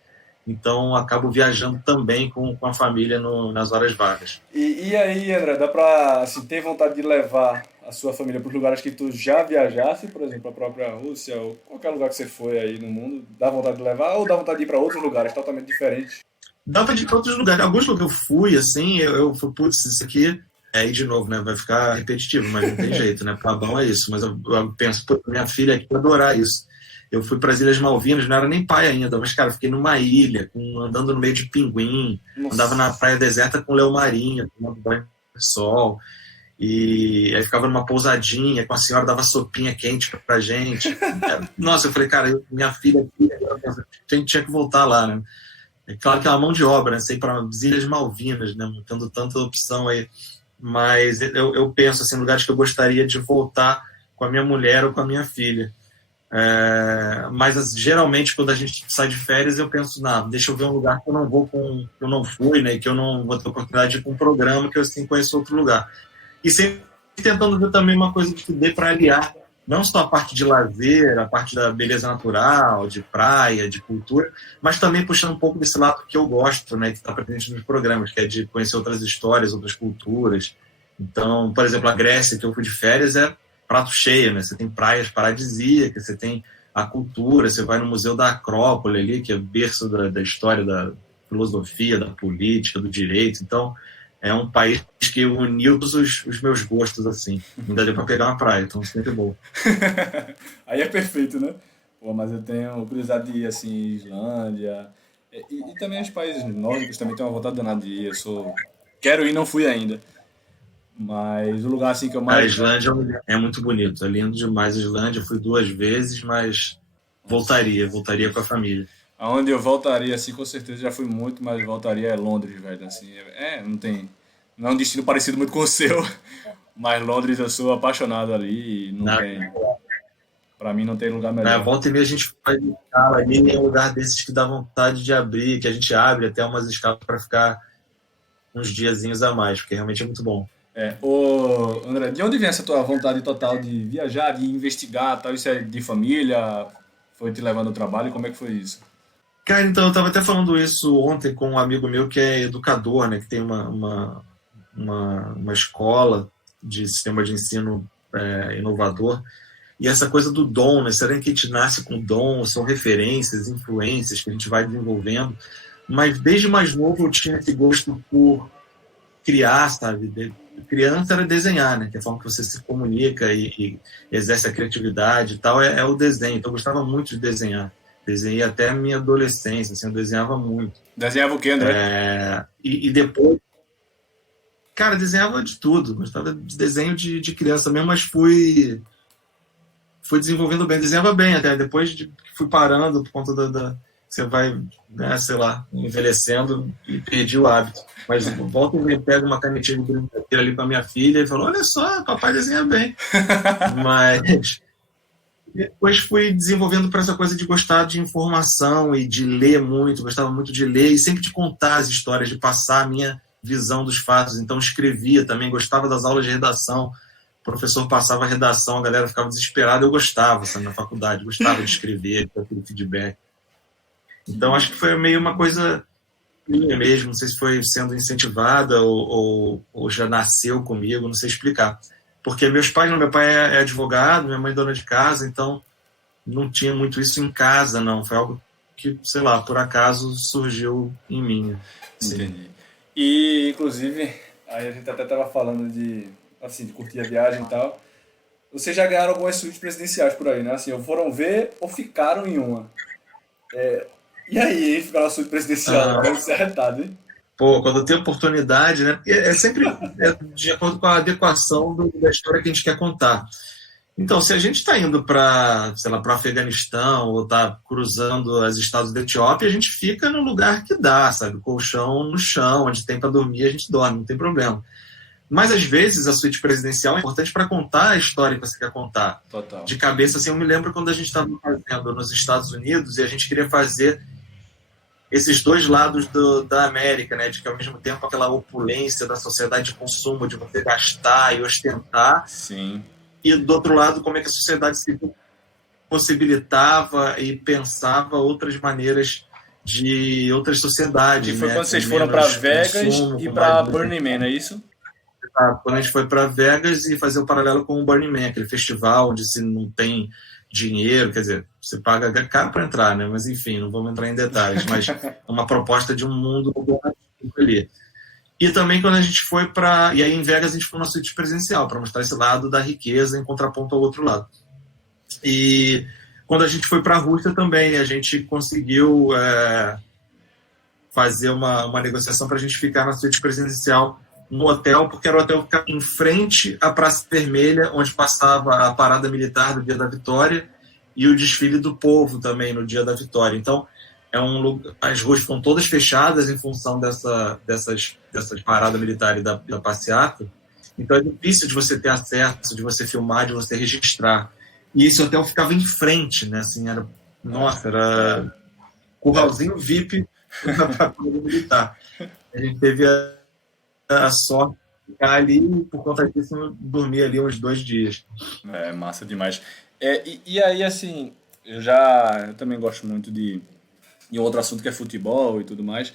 então acabo viajando também com a família nas horas vagas. E aí, André, dá pra, assim, ter vontade de levar a sua família para os lugares que tu já viajasse, por exemplo, a própria Rússia ou qualquer lugar que você foi aí no mundo, dá vontade de levar ou dá vontade de ir para outros lugares totalmente diferentes? Dá pra ir para outros lugares. Alguns lugares que eu fui, assim, eu fui, putz, isso aqui aí de novo, né? Vai ficar repetitivo, mas não tem jeito, né? Pra bom é isso. Mas eu penso, pô, minha filha aqui vai adorar isso. Eu fui para as Ilhas Malvinas, não era nem pai ainda, mas, cara, fiquei numa ilha, andando no meio de pinguim, andava na praia deserta com leão marinho, tomando banho de sol, e aí ficava numa pousadinha, com a senhora dava sopinha quente pra gente. Nossa, eu falei, cara, minha filha aqui, a gente tinha que voltar lá, né? É claro que é uma mão de obra, né? Sei para as Ilhas Malvinas, né? Tendo tanta opção aí, mas eu penso, assim, lugares que eu gostaria de voltar com a minha mulher ou com a minha filha. Mas geralmente quando a gente sai de férias eu penso, deixa eu ver um lugar que eu não vou que eu não fui, né, que eu não vou ter oportunidade de ir com um programa que eu assim conheço outro lugar, e sempre tentando ver também uma coisa que dê para aliar não só a parte de lazer, a parte da beleza natural, de praia, de cultura, mas também puxando um pouco desse lado que eu gosto, né, que está presente nos programas, que é de conhecer outras histórias, outras culturas. Então, por exemplo, a Grécia, que eu fui de férias, é prato cheio, né? Você tem praias paradisíacas, você tem a cultura, você vai no Museu da Acrópole ali, que é o berço da história da filosofia, da política, do direito. Então, é um país que uniu todos os meus gostos, assim. Ainda deu para pegar uma praia, então sempre bom. Aí é perfeito, né? Pô, mas eu tenho curiosidade de ir, assim, Islândia. E também os países nórdicos também tenho uma vontade danada de ir. Quero ir, não fui ainda. Mas o lugar, assim, que eu A mais... Islândia é muito bonito, é lindo demais a Islândia. Eu fui 2 vezes, mas voltaria com a família. Aonde eu voltaria, assim, com certeza já fui muito, mas voltaria é Londres, velho. Assim, não tem... Não é um destino parecido muito com o seu, mas Londres eu sou apaixonado ali e não Na, tem... Pra mim não tem lugar na melhor. volta e meia a gente faz escala ali, em um lugar desses que dá vontade de abrir, que a gente abre até umas escalas para ficar uns diazinhos a mais, porque realmente é muito bom. André, de onde vem essa tua vontade total de viajar, de investigar, tal? Isso é de família? Foi te levando ao trabalho? Como é que foi isso? Cara, então eu estava até falando isso ontem com um amigo meu que é educador, né, que tem uma escola de sistema de ensino inovador. E essa coisa do dom, né? Será que a gente nasce com dom? São referências, influências que a gente vai desenvolvendo. Mas desde mais novo eu tinha esse gosto por criar, sabe? Criança era desenhar, né? Que é a forma que você se comunica e exerce a criatividade e tal, é o desenho. Então eu gostava muito de desenhar. Desenhei até a minha adolescência, assim, eu desenhava muito. Desenhava o quê, André? E depois, cara, desenhava de tudo. Gostava de desenho de criança mesmo, mas fui desenvolvendo bem, desenhava bem até, depois fui parando por conta você vai, né, sei lá, envelhecendo e perdi o hábito. Mas volta e meia, pego uma canetinha de brincadeira ali com a minha filha e falo, olha só, papai desenha bem. Mas depois fui desenvolvendo para essa coisa de gostar de informação e de ler muito, gostava muito de ler e sempre de contar as histórias, de passar a minha visão dos fatos. Então escrevia também, gostava das aulas de redação. O professor passava a redação, a galera ficava desesperada, eu gostava, sabe, na faculdade, gostava de escrever, ter aquele feedback. Então, acho que foi meio uma coisa minha mesmo, não sei se foi sendo incentivada ou já nasceu comigo, não sei explicar. Porque meu pai é advogado, minha mãe é dona de casa, então não tinha muito isso em casa, não. Foi algo que, sei lá, por acaso surgiu em mim. Assim. Entendi. E, inclusive, aí a gente até tava falando de curtir a viagem e tal. Vocês já ganharam algumas suítes presidenciais por aí, né? Assim, ou foram ver ou ficaram em uma. E aí, ficaram na suíte presidencial? Deve ser arretado, hein? Pô, quando tem oportunidade, né? Porque é sempre de acordo com a adequação da história que a gente quer contar. Então, se a gente está indo para, sei lá, para o Afeganistão ou está cruzando as estados da Etiópia, a gente fica no lugar que dá, sabe? Colchão no chão, onde tem para dormir, a gente dorme, não tem problema. Mas, às vezes, a suíte presidencial é importante para contar a história que você quer contar. Total. De cabeça, assim, eu me lembro quando a gente estava fazendo nos Estados Unidos e a gente queria fazer esses dois lados da América, né? De que, ao mesmo tempo, aquela opulência da sociedade de consumo, de você gastar e ostentar. Sim. E, do outro lado, como é que a sociedade se possibilitava e pensava outras maneiras de outras sociedades. E foi né? quando vocês foram para Vegas e para Burning Man, não é isso? Quando a gente foi para Vegas e fazer o paralelo com o Burning Man, aquele festival onde se não tem dinheiro, quer dizer, você paga caro para entrar, né? Mas enfim, não vamos entrar em detalhes, mas é uma proposta de um mundo ali. E também quando a gente foi para... E aí em Vegas a gente foi numa suíte presencial, para mostrar esse lado da riqueza em contraponto ao outro lado. E quando a gente foi para a Rússia também, a gente conseguiu fazer uma negociação para a gente ficar na suíte presencial no hotel, porque era o hotel que ficava em frente à Praça Vermelha, onde passava a parada militar do Dia da Vitória e o desfile do povo também no Dia da Vitória. Então, as ruas ficam todas fechadas em função dessas paradas militares e da passeata. Então, é difícil de você ter acesso, de você filmar, de você registrar. E esse hotel ficava em frente, né? Assim, era curralzinho VIP para a parada militar. A gente teve a sorte de ficar ali e, por conta disso, dormir ali uns 2 dias. É, massa demais. E aí, assim, eu também gosto muito de outro assunto que é futebol e tudo mais.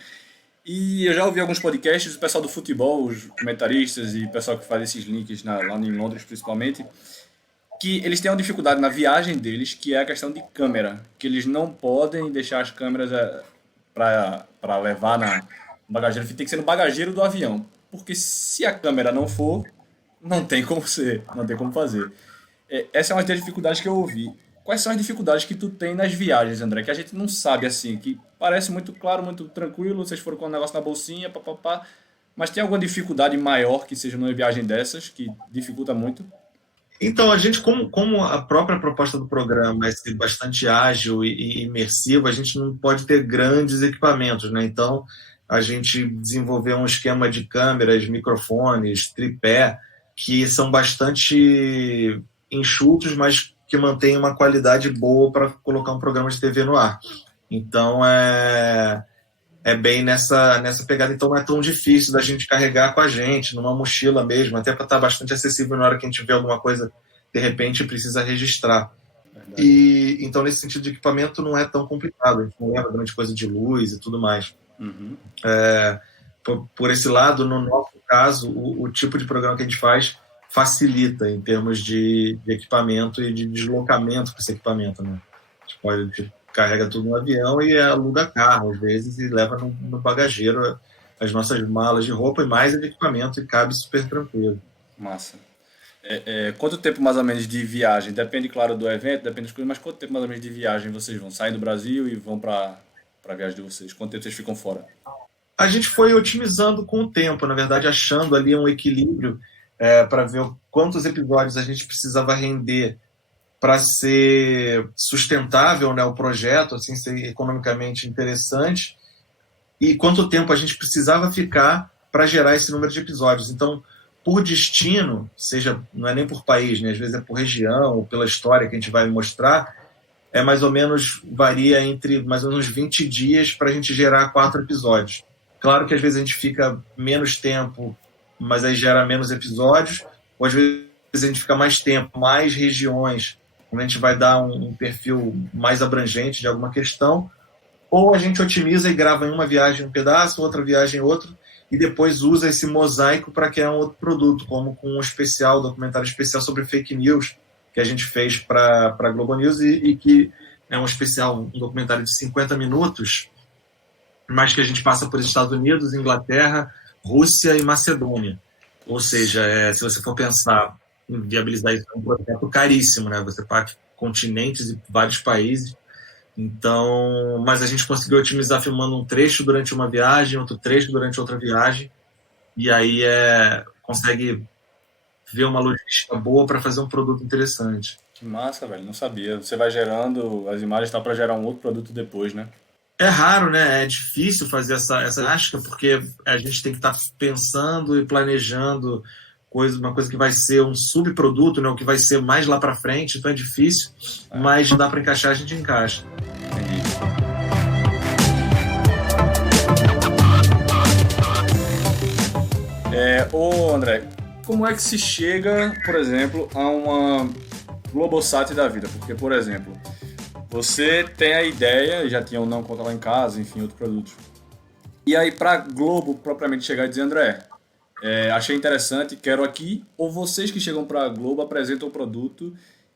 E eu já ouvi alguns podcasts do pessoal do futebol, os comentaristas e o pessoal que faz esses links lá em Londres, principalmente, que eles têm uma dificuldade na viagem deles, que é a questão de câmera, que eles não podem deixar as câmeras para levar na bagageiro, tem que ser no bagageiro do avião. porque se a câmera não for, não tem como ser, não tem como fazer. Essa é uma das dificuldades que eu ouvi. Quais são as dificuldades que tu tem nas viagens, André? Que a gente não sabe, assim, que parece muito claro, muito tranquilo, vocês foram com um negócio na bolsinha, papapá, mas tem alguma dificuldade maior que seja numa viagem dessas, que dificulta muito? Então, a gente, como a própria proposta do programa é ser bastante ágil e imersiva, a gente não pode ter grandes equipamentos, né? Então, a gente desenvolveu um esquema de câmeras, microfones, tripé, que são bastante enxutos, mas que mantêm uma qualidade boa para colocar um programa de TV no ar. Então, é bem nessa pegada. Então, não é tão difícil da gente carregar com a gente, numa mochila mesmo, até para estar bastante acessível na hora que a gente vê alguma coisa, de repente, precisa registrar. E então, nesse sentido de equipamento, não é tão complicado. A gente não leva grande coisa de luz e tudo mais. Uhum. Por esse lado, no nosso caso, o tipo de programa que a gente faz facilita em termos de equipamento e de deslocamento com esse equipamento, né? A gente pode carrega tudo no avião e aluga carro, às vezes, e leva no bagageiro as nossas malas de roupa e mais de equipamento e cabe super tranquilo. Massa. Quanto tempo mais ou menos de viagem? Depende, claro, do evento, depende das coisas, mas quanto tempo mais ou menos de viagem vocês vão? Saem do Brasil e vão para a viagem de vocês? Quanto tempo vocês ficam fora? A gente foi otimizando com o tempo, na verdade, achando ali um equilíbrio para ver quantos episódios a gente precisava render para ser sustentável, né, o projeto, assim, ser economicamente interessante, e quanto tempo a gente precisava ficar para gerar esse número de episódios. Então, por destino, seja, não é nem por país, né, às vezes é por região ou pela história que a gente vai mostrar, mais ou menos, varia entre mais ou menos 20 dias para a gente gerar 4 episódios. Claro que às vezes a gente fica menos tempo, mas aí gera menos episódios, ou às vezes a gente fica mais tempo, mais regiões, onde a gente vai dar um perfil mais abrangente de alguma questão, ou a gente otimiza e grava em uma viagem um pedaço, outra viagem outro, e depois usa esse mosaico para criar um outro produto, como com um especial, documentário especial sobre fake news, que a gente fez para a Globo News, e que é um especial, um documentário de 50 minutos, mas que a gente passa por Estados Unidos, Inglaterra, Rússia e Macedônia. Ou seja, se você for pensar em viabilizar isso, é um projeto caríssimo, né? Você parte continentes e vários países. Então, mas a gente conseguiu otimizar filmando um trecho durante uma viagem, outro trecho durante outra viagem, e aí consegue ver uma logística boa para fazer um produto interessante. Que massa, velho. Não sabia. Você vai gerando as imagens para gerar um outro produto depois, né? É raro, né? É difícil fazer essa ginástica, porque a gente tem que estar pensando e planejando uma coisa que vai ser um subproduto, né? O que vai ser mais lá para frente, então é difícil, mas dá para encaixar, a gente encaixa. Entendi. Ô André, como é que se chega, por exemplo, a uma Globosat da vida? Porque, por exemplo, você tem a ideia, já tinha o Não Conta Lá em Casa, enfim, outros produtos. E aí, para Globo propriamente chegar e dizer, André, achei interessante, quero aqui, ou vocês que chegam para a Globo apresentam o produto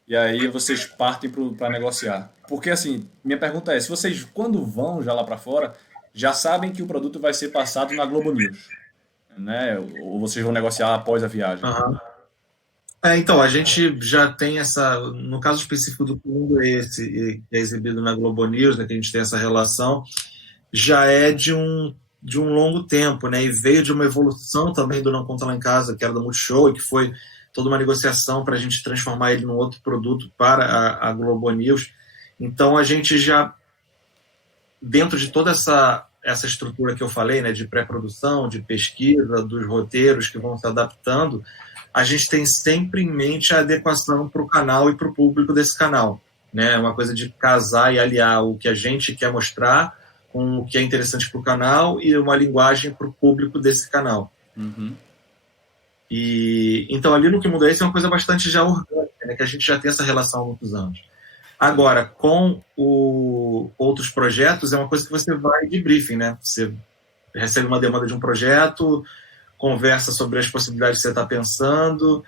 e aí vocês partem para negociar? Porque, assim, minha pergunta é, se vocês, quando vão já lá para fora, já sabem que o produto vai ser passado na Globo News, né? Ou vocês vão negociar após a viagem? Uhum. Então, a gente já tem no caso específico do mundo esse, que é exibido na Globo News, né, que a gente tem essa relação, já é de um longo tempo, né, e veio de uma evolução também do Não Conta Lá em Casa, que era do Multishow, e que foi toda uma negociação para a gente transformar ele num outro produto para a Globo News. Então, a gente já, dentro de toda essa estrutura que eu falei, né, de pré-produção, de pesquisa, dos roteiros que vão se adaptando, a gente tem sempre em mente a adequação para o canal e para o público desse canal, né? Uma coisa de casar e aliar o que a gente quer mostrar com o que é interessante para o canal e uma linguagem para o público desse canal. Uhum. E então ali no Que Mundo é Esse é uma coisa bastante já orgânica, né? Que a gente já tem essa relação há muitos anos. Agora, com outros projetos, é uma coisa que você vai de briefing, né? Você recebe uma demanda de um projeto, conversa sobre as possibilidades que você está pensando,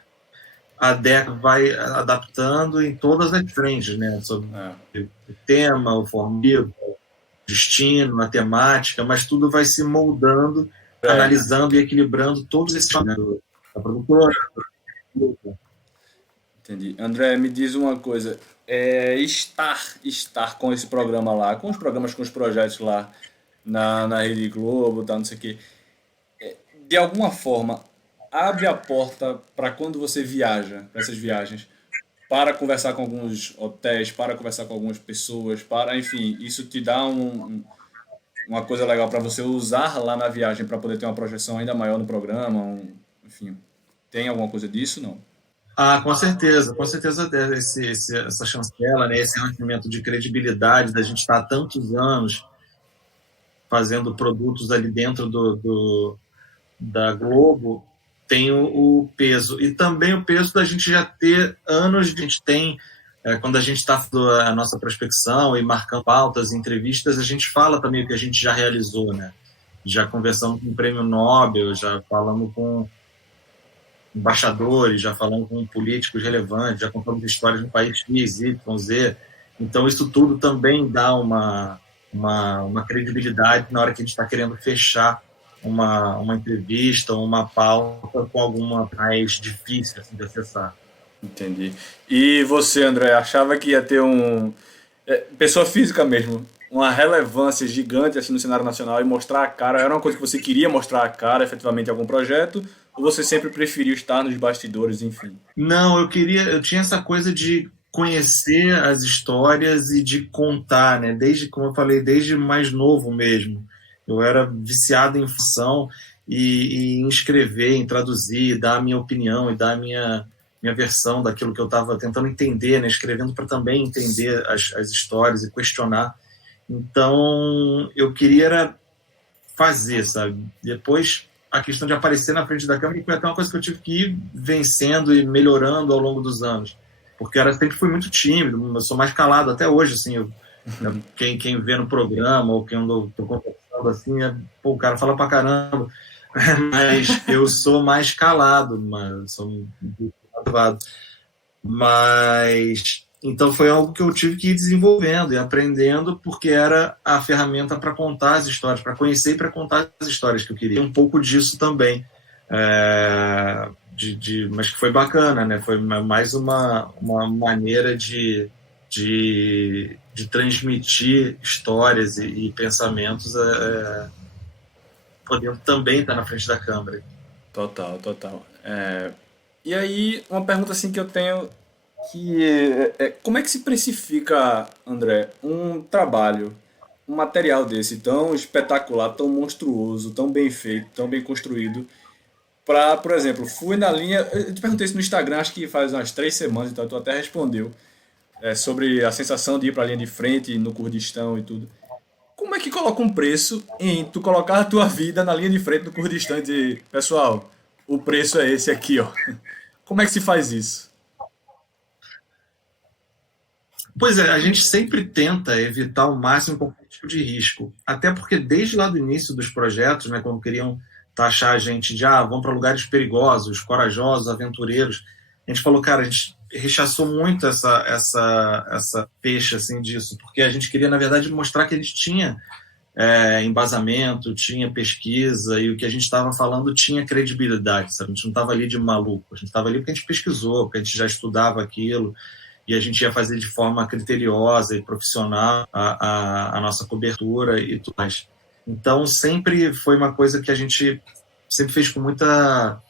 a DECA vai adaptando em todas as frentes, né? Sobre o tema, o formato, o destino, a temática, mas tudo vai se moldando analisando e equilibrando todos esses fatores, da produtora. Entendi. André, me diz uma coisa. Estar com esse programa lá, com os programas, com os projetos lá na Rede Globo, tá, não sei o quê, de alguma forma abre a porta para quando você viaja, para essas viagens, para conversar com alguns hotéis, para conversar com algumas pessoas, para, enfim, isso te dá uma coisa legal para você usar lá na viagem para poder ter uma projeção ainda maior no programa, enfim, tem alguma coisa disso, não? Ah, com certeza essa chancela, né, esse rendimento de credibilidade da gente estar há tantos anos fazendo produtos ali dentro da Globo, tem o peso. E também o peso da gente já ter anos, a gente tem, quando a gente está fazendo a nossa prospecção e marcando pautas, entrevistas, a gente fala também o que a gente já realizou, né? Já conversamos com o Prêmio Nobel, já falamos com embaixadores, já falamos com políticos relevantes, já contamos histórias no país X, Y, Z. Então, isso tudo também dá uma credibilidade na hora que a gente está querendo fechar uma entrevista ou uma pauta com alguma mais difícil assim, de acessar. Entendi. E você, André, achava que ia ter pessoa física mesmo, uma relevância gigante assim no cenário nacional e mostrar a cara? Era uma coisa que você queria mostrar a cara efetivamente em algum projeto? Ou você sempre preferiu estar nos bastidores, enfim? Não, eu tinha essa coisa de conhecer as histórias e de contar, né? Desde, como eu falei, desde mais novo mesmo. Eu era viciado em ficção e em escrever, em traduzir, dar a minha opinião e dar a minha versão daquilo que eu estava tentando entender, né? Escrevendo para também entender as histórias e questionar. Então, eu queria era fazer, sabe? Depois, a questão de aparecer na frente da câmera foi até uma coisa que eu tive que ir vencendo e melhorando ao longo dos anos. Porque eu sempre fui muito tímido, eu sou mais calado até hoje, assim, quem vê no programa ou quem eu tô conversando assim, pô, o cara fala pra caramba, mas eu sou mais calado, mas sou muito motivado. Mas então foi algo que eu tive que ir desenvolvendo e aprendendo, porque era a ferramenta para contar as histórias, para conhecer e para contar as histórias que eu queria. Um pouco disso também. Mas que foi bacana, né? Foi mais uma maneira de transmitir histórias e pensamentos, podendo também estar na frente da câmera. Total, total. E aí, uma pergunta assim que eu tenho como é que se precifica, André, um trabalho, um material desse tão espetacular, tão monstruoso, tão bem feito, tão bem construído, para, por exemplo, fui na linha, eu te perguntei isso no Instagram, acho que faz umas 3 semanas, então tu até respondeu, sobre a sensação de ir para a linha de frente no Kurdistão e tudo. Como é que coloca um preço em tu colocar a tua vida na linha de frente do Kurdistão e dizer, pessoal, o preço é esse aqui, ó. Como é que se faz isso? Pois é, a gente sempre tenta evitar ao máximo qualquer tipo de risco. Até porque desde lá do início dos projetos, né, quando queriam taxar a gente de vamos para lugares perigosos, corajosos, aventureiros, a gente falou, cara, a gente rechaçou muito essa peixe assim, disso, porque a gente queria, na verdade, mostrar que eles tinham embasamento, tinha pesquisa, e o que a gente estava falando tinha credibilidade, sabe? A gente não estava ali de maluco, a gente estava ali porque a gente pesquisou, porque a gente já estudava aquilo, e a gente ia fazer de forma criteriosa e profissional a nossa cobertura e tudo mais. Então, sempre foi uma coisa que a gente sempre fez com muita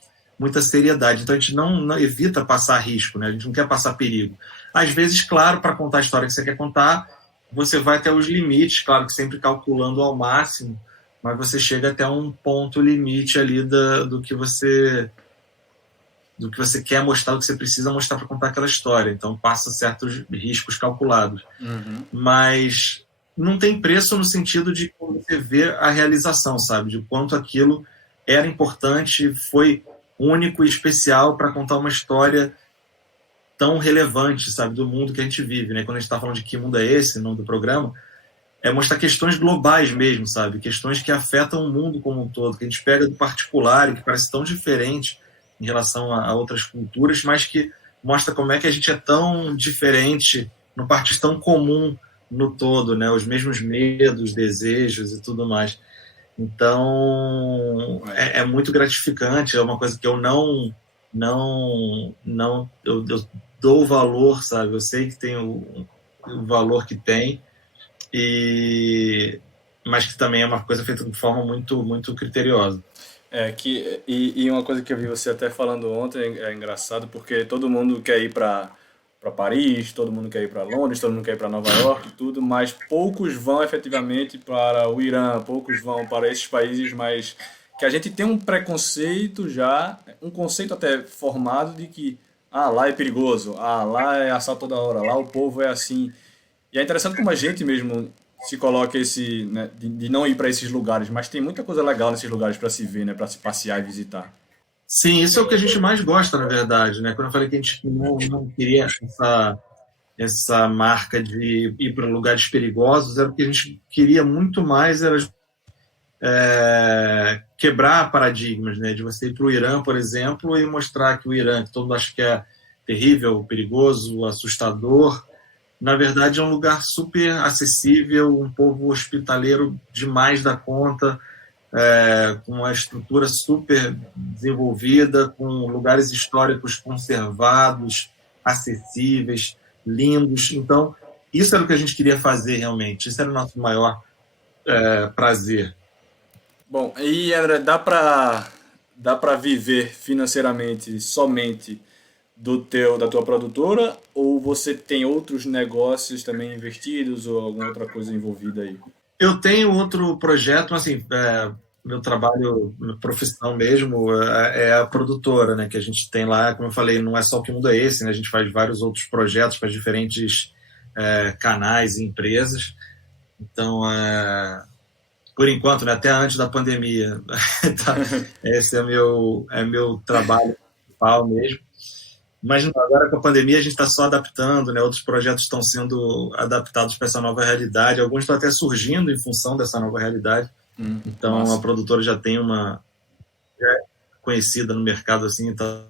seriedade. Então, a gente não evita passar risco, né? A gente não quer passar perigo. Às vezes, claro, para contar a história que você quer contar, você vai até os limites, claro que sempre calculando ao máximo, mas você chega até um ponto limite ali do que você quer mostrar, do que você precisa mostrar para contar aquela história. Então, passa certos riscos calculados. Uhum. Mas não tem preço no sentido de como você vê a realização, sabe? De quanto aquilo era importante, foi único e especial para contar uma história tão relevante, sabe? Do mundo que a gente vive, né? Quando a gente está falando de Que Mundo é Esse, no nome do programa, é mostrar questões globais mesmo, sabe? Questões que afetam o mundo como um todo, que a gente pega do particular e que parece tão diferente em relação a outras culturas, mas que mostra como é que a gente é tão diferente num partido tão comum no todo, né? Os mesmos medos, desejos e tudo mais. Então, é muito gratificante, é uma coisa que eu eu dou valor, sabe? Eu sei que tem o valor que tem, mas que também é uma coisa feita de forma muito, muito criteriosa. E uma coisa que eu vi você até falando ontem é engraçado, porque todo mundo quer ir para Paris, todo mundo quer ir para Londres, todo mundo quer ir para Nova York e tudo, mas poucos vão efetivamente para o Irã, poucos vão para esses países mais que a gente tem um preconceito já, um conceito até formado de que lá é perigoso, lá é assalto toda hora, lá o povo é assim. E é interessante como a gente mesmo se coloca né, de não ir para esses lugares, mas tem muita coisa legal nesses lugares para se ver, né, para se passear e visitar. Sim, isso é o que a gente mais gosta, na verdade, né? Quando eu falei que a gente não queria essa marca de ir para lugares perigosos, era o que a gente queria muito mais, era quebrar paradigmas, né? De você ir para o Irã, por exemplo, e mostrar que o Irã, que todo mundo acha que é terrível, perigoso, assustador, na verdade é um lugar super acessível, um povo hospitaleiro demais da conta, com uma estrutura super desenvolvida, com lugares históricos conservados, acessíveis, lindos. Então, isso era o que a gente queria fazer realmente, isso era o nosso maior prazer. Bom, e André, dá para viver financeiramente somente da tua produtora, ou você tem outros negócios também investidos ou alguma outra coisa envolvida aí? Eu tenho outro projeto, assim, meu trabalho, minha profissão mesmo é a produtora, né, que a gente tem lá, como eu falei, não é só o Que Mundo É Esse, né, a gente faz vários outros projetos para diferentes canais e empresas. Então, por enquanto, né, até antes da pandemia, tá, esse é meu trabalho principal mesmo. Mas agora com a pandemia a gente está só adaptando, né? Outros projetos estão sendo adaptados para essa nova realidade. Alguns estão até surgindo em função dessa nova realidade. Então massa. A produtora já tem já é conhecida no mercado assim. Então,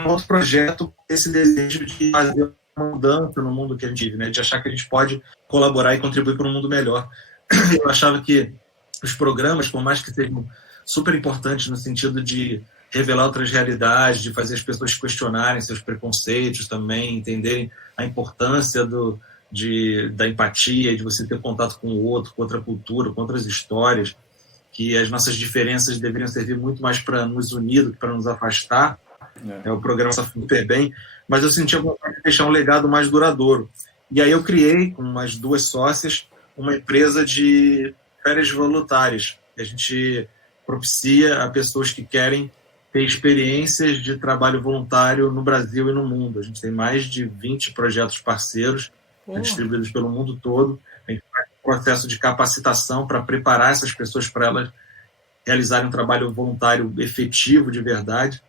um outro projeto, esse desejo de fazer uma mudança no mundo que a gente vive, né? De achar que a gente pode colaborar e contribuir para um mundo melhor. Eu achava que os programas, por mais que sejam super importantes no sentido de revelar outras realidades, de fazer as pessoas questionarem seus preconceitos também, entenderem a importância da empatia, de você ter contato com o outro, com outra cultura, com outras histórias, que as nossas diferenças deveriam servir muito mais para nos unir do que para nos afastar. O programa está super bem, mas eu sentia vontade de deixar um legado mais duradouro. E aí eu criei, com umas 2 sócias, uma empresa de férias voluntárias, que a gente propicia a pessoas que querem ter experiências de trabalho voluntário no Brasil e no mundo. A gente tem mais de 20 projetos parceiros distribuídos pelo mundo todo. A gente faz um processo de capacitação para preparar essas pessoas para elas realizarem um trabalho voluntário efetivo de verdade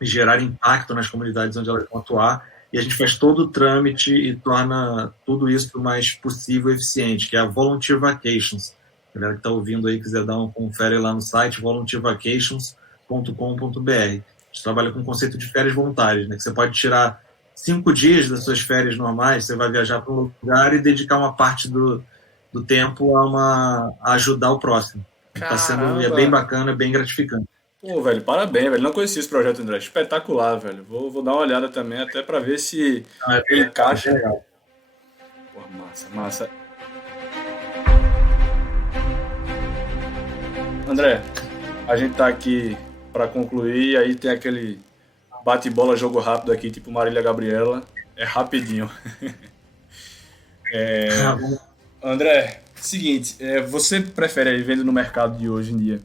e gerar impacto nas comunidades onde elas vão atuar. E a gente faz todo o trâmite e torna tudo isso o mais possível e eficiente, que é a Volunteer Vacations. A galera que está ouvindo aí, quiser dar um confere lá no site, volunteervacations.com.br. A gente trabalha com o conceito de férias voluntárias, né? Que você pode tirar 5 dias das suas férias normais, você vai viajar para um lugar e dedicar uma parte do tempo a ajudar o próximo. Está sendo bem bacana, bem gratificante. Pô, velho, parabéns, velho. Não conhecia esse projeto, André. Espetacular, velho. Vou dar uma olhada também, até para ver se encaixa. Pô, massa. André, a gente tá aqui para concluir, aí tem aquele bate-bola, jogo rápido aqui, tipo Marília Gabriela. É rapidinho. André, seguinte, você prefere aí, vendo no mercado de hoje em dia,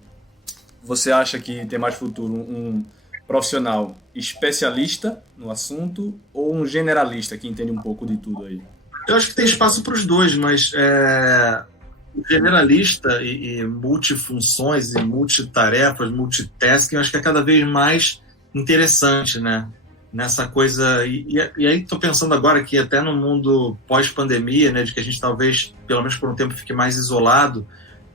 você acha que tem mais futuro um profissional especialista no assunto ou um generalista que entende um pouco de tudo aí? Eu acho que tem espaço para os dois, mas generalista e multifunções e multitarefas, multitasking, eu acho que é cada vez mais interessante, né? Nessa coisa... E aí estou pensando agora que até no mundo pós-pandemia, né, de que a gente talvez, pelo menos por um tempo, fique mais isolado,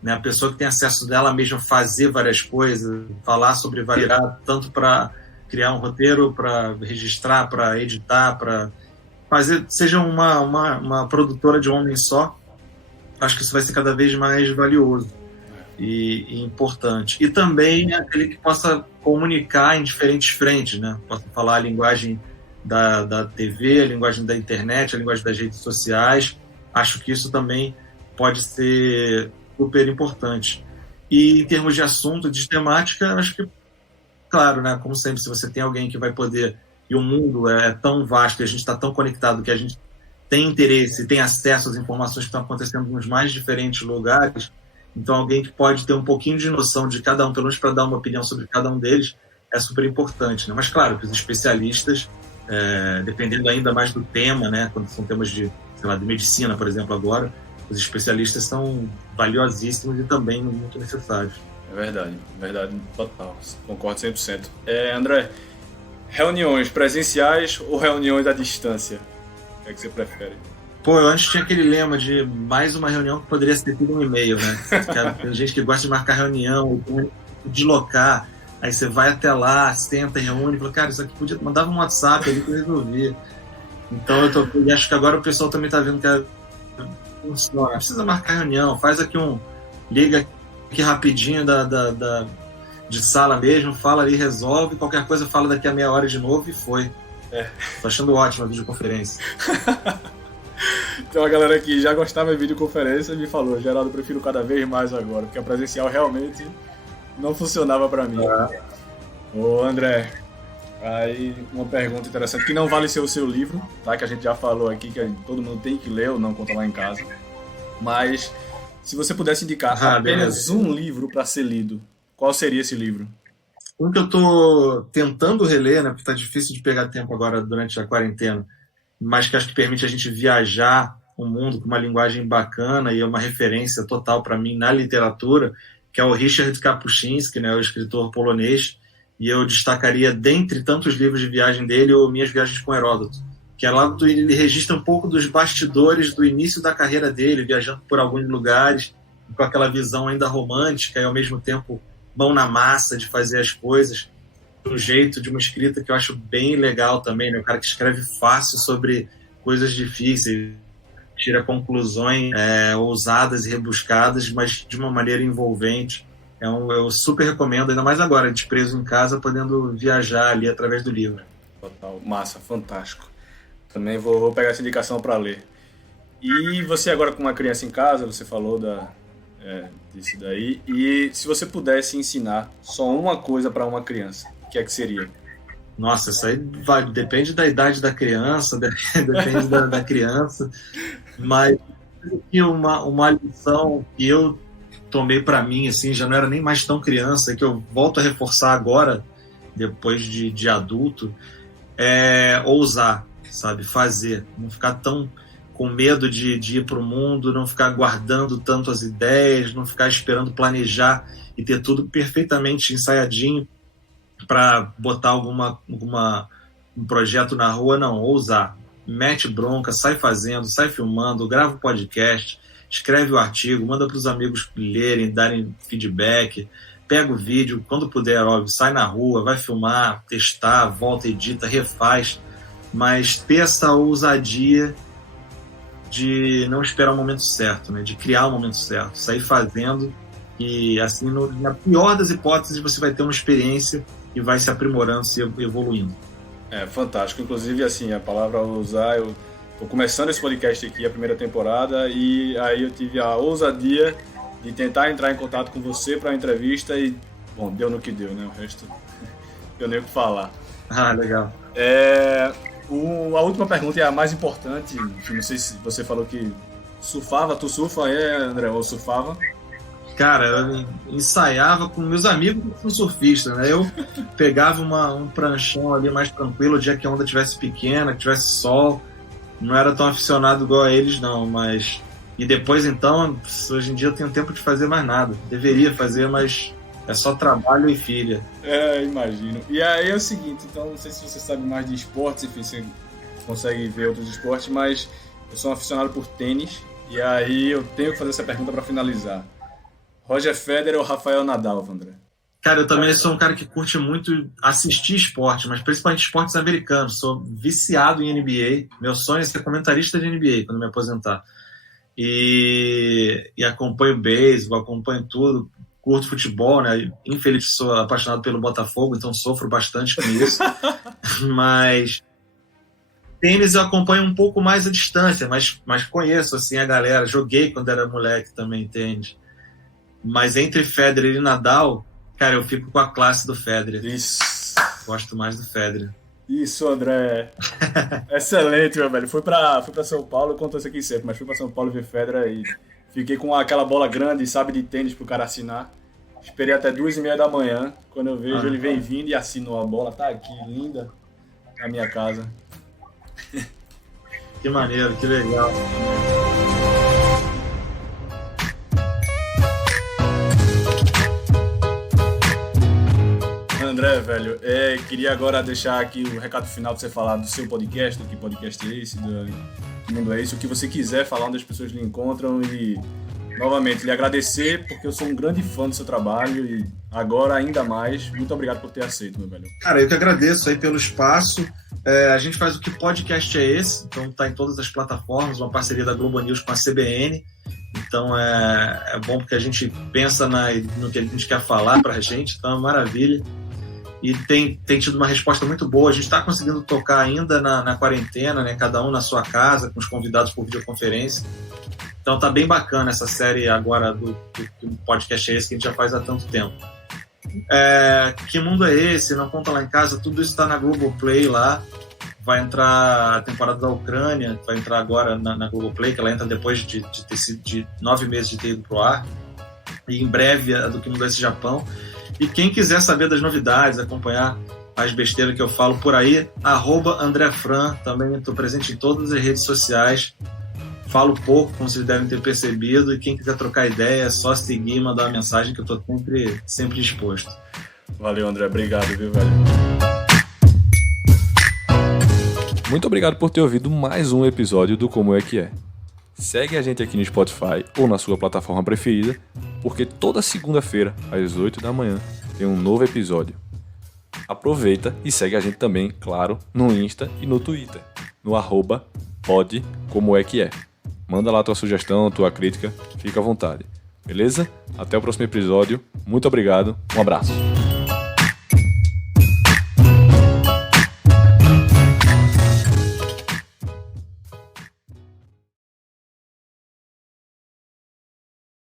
né? A pessoa que tem acesso dela mesma fazer várias coisas, falar sobre variar, tanto para criar um roteiro, para registrar, para editar, para fazer, seja uma produtora de um homem só, acho que isso vai ser cada vez mais valioso. e importante. E também aquele que possa comunicar em diferentes frentes, né? Possa falar a linguagem da TV, a linguagem da internet, a linguagem das redes sociais. Acho que isso também pode ser super importante. E em termos de assunto, de temática, acho que, claro, né? Como sempre, se você tem alguém que vai poder, e o mundo é tão vasto e a gente está tão conectado que a gente tem interesse, tem acesso às informações que estão acontecendo nos mais diferentes lugares, então alguém que pode ter um pouquinho de noção de cada um, pelo menos para dar uma opinião sobre cada um deles, é super importante, né? Mas claro que os especialistas, dependendo ainda mais do tema, né? Quando são temas de, sei lá, de medicina, por exemplo, agora, os especialistas são valiosíssimos e também muito necessários. É verdade, total, concordo 100%. André, reuniões presenciais ou reuniões à distância? O que é que você prefere? Pô, eu antes tinha aquele lema de mais uma reunião que poderia ser tudo um e-mail, né? Tem gente que gosta de marcar reunião, deslocar, aí você vai até lá, senta, reúne, fala, cara, isso aqui podia... Mandava um WhatsApp ali que eu resolvia. Então eu acho que agora o pessoal também tá vendo que funciona. Precisa marcar reunião, faz aqui liga aqui rapidinho de sala mesmo, fala ali, resolve, qualquer coisa fala daqui a meia hora de novo e foi. Tô achando ótimo a videoconferência. Tem uma galera que já gostava de videoconferência e me falou, Geraldo, eu prefiro cada vez mais agora, porque a presencial realmente não funcionava para mim. Ô André, aí uma pergunta interessante, que não vale ser o seu livro, tá? Que a gente já falou aqui, que todo mundo tem que ler ou não quando tá lá em casa. Mas se você pudesse indicar apenas um livro para ser lido, qual seria esse livro? Um que eu tô tentando reler, né? Porque tá difícil de pegar tempo agora durante a quarentena, mas que acho que permite a gente viajar o mundo com uma linguagem bacana e é uma referência total para mim na literatura, que é o Richard Kapuscinski, né, o escritor polonês, e eu destacaria, dentre tantos livros de viagem dele, o Minhas Viagens com Heródoto, que é lá ele registra um pouco dos bastidores do início da carreira dele, viajando por alguns lugares, com aquela visão ainda romântica e ao mesmo tempo mão na massa de fazer as coisas, do jeito de uma escrita que eu acho bem legal também, né? O cara que escreve fácil sobre coisas difíceis, tira conclusões ousadas e rebuscadas, mas de uma maneira envolvente. Eu super recomendo, ainda mais agora, desprezo em casa, podendo viajar ali através do livro. Total, massa, fantástico. Também vou pegar essa indicação para ler. E você agora com uma criança em casa, você falou disso daí, e se você pudesse ensinar só uma coisa para uma criança, o que é que seria? Nossa, isso aí depende da idade da criança, depende da criança, mas uma lição que eu tomei para mim, assim, já não era nem mais tão criança, que eu volto a reforçar agora, depois de adulto, é ousar, sabe, fazer, não ficar tão com medo de ir para o mundo, não ficar guardando tanto as ideias, não ficar esperando planejar e ter tudo perfeitamente ensaiadinho para botar um projeto na rua, não, ousar. Mete bronca, sai fazendo, sai filmando, grava o podcast, escreve o artigo, manda para os amigos lerem, darem feedback, pega o vídeo, quando puder, óbvio, sai na rua, vai filmar, testar, volta, edita, refaz, mas ter essa ousadia de não esperar o momento certo, né? De criar o momento certo, sair fazendo e assim, na pior das hipóteses, você vai ter uma experiência e vai se aprimorando, se evoluindo. Fantástico. Inclusive, assim, a palavra ousar, eu tô começando esse podcast aqui, a primeira temporada, e aí eu tive a ousadia de tentar entrar em contato com você para a entrevista e, bom, deu no que deu, né? O resto, eu nem o que falar. Legal. A última pergunta é a mais importante. Não sei se você falou que surfava, tu surfa, André, ou surfava? Cara, eu ensaiava com meus amigos que são surfistas, né? Eu pegava um pranchão ali mais tranquilo, o dia que a onda tivesse pequena, que tivesse sol. Não era tão aficionado igual a eles, não, mas... E depois, então, hoje em dia eu tenho tempo de fazer mais nada. Deveria fazer, mas é só trabalho e filha. Imagino. E aí é o seguinte, então, não sei se você sabe mais de esportes, enfim, você consegue ver outros esportes, mas eu sou um aficionado por tênis, e aí eu tenho que fazer essa pergunta para finalizar. Roger Federer ou Rafael Nadal, André? Cara, eu também sou um cara que curte muito assistir esporte, mas principalmente esportes americanos. Sou viciado em NBA. Meu sonho é ser comentarista de NBA quando me aposentar. E acompanho beisebol, acompanho tudo. curto futebol, né? Infelizmente sou apaixonado pelo Botafogo, então sofro bastante com isso. Mas tênis eu acompanho um pouco mais à distância, mas conheço assim a galera. Joguei quando era moleque também tênis. Mas entre Federer e Nadal, cara, eu fico com a classe do Federer. Isso. Gosto mais do Federer. Isso, André. Excelente, meu velho. Fui pra São Paulo, eu conto isso aqui sempre, mas fui pra São Paulo ver Federer e fiquei com aquela bola grande, sabe, de tênis pro cara assinar. Esperei até 2h30 da manhã. Quando eu vejo, ele vem vindo e assinou a bola. Tá aqui, linda, na minha casa. Que maneiro, que legal. André, velho, queria agora deixar aqui o recado final pra você falar do seu podcast, do que podcast é esse, do Que Mundo é Esse, o que você quiser falar, onde as pessoas lhe encontram e, novamente, lhe agradecer, porque eu sou um grande fã do seu trabalho e agora ainda mais, muito obrigado por ter aceito, meu velho. Cara, eu que agradeço aí pelo espaço. A gente faz o Que Podcast é Esse, então tá em todas as plataformas, uma parceria da Globo News com a CBN. Então é bom porque a gente pensa no que a gente quer falar pra gente, então é maravilha. E tem tido uma resposta muito boa. A gente está conseguindo tocar ainda na quarentena, né? Cada um na sua casa, com os convidados por videoconferência. Então tá bem bacana essa série agora do podcast é esse que a gente já faz há tanto tempo. Que Mundo é Esse? Não Conta Lá em Casa, tudo isso está na Globoplay lá. Vai entrar a temporada da Ucrânia, vai entrar agora na Globoplay, que ela entra depois de ter sido de 9 meses de ter ido pro ar. E em breve a do Que Mundo é Esse Japão. E quem quiser saber das novidades, acompanhar as besteiras que eu falo por aí, @AndréFran, também estou presente em todas as redes sociais. Falo pouco, como vocês devem ter percebido, e quem quiser trocar ideia é só seguir e mandar uma mensagem que eu estou sempre disposto. Valeu, André. Obrigado, viu, velho? Muito obrigado por ter ouvido mais um episódio do Como é que é. Segue a gente aqui no Spotify ou na sua plataforma preferida, porque toda segunda-feira, às 8 da manhã, tem um novo episódio. Aproveita e segue a gente também, claro, no Insta e no Twitter, no @podcomoeque. Manda lá tua sugestão, tua crítica, fica à vontade. Beleza? Até o próximo episódio. Muito obrigado, um abraço.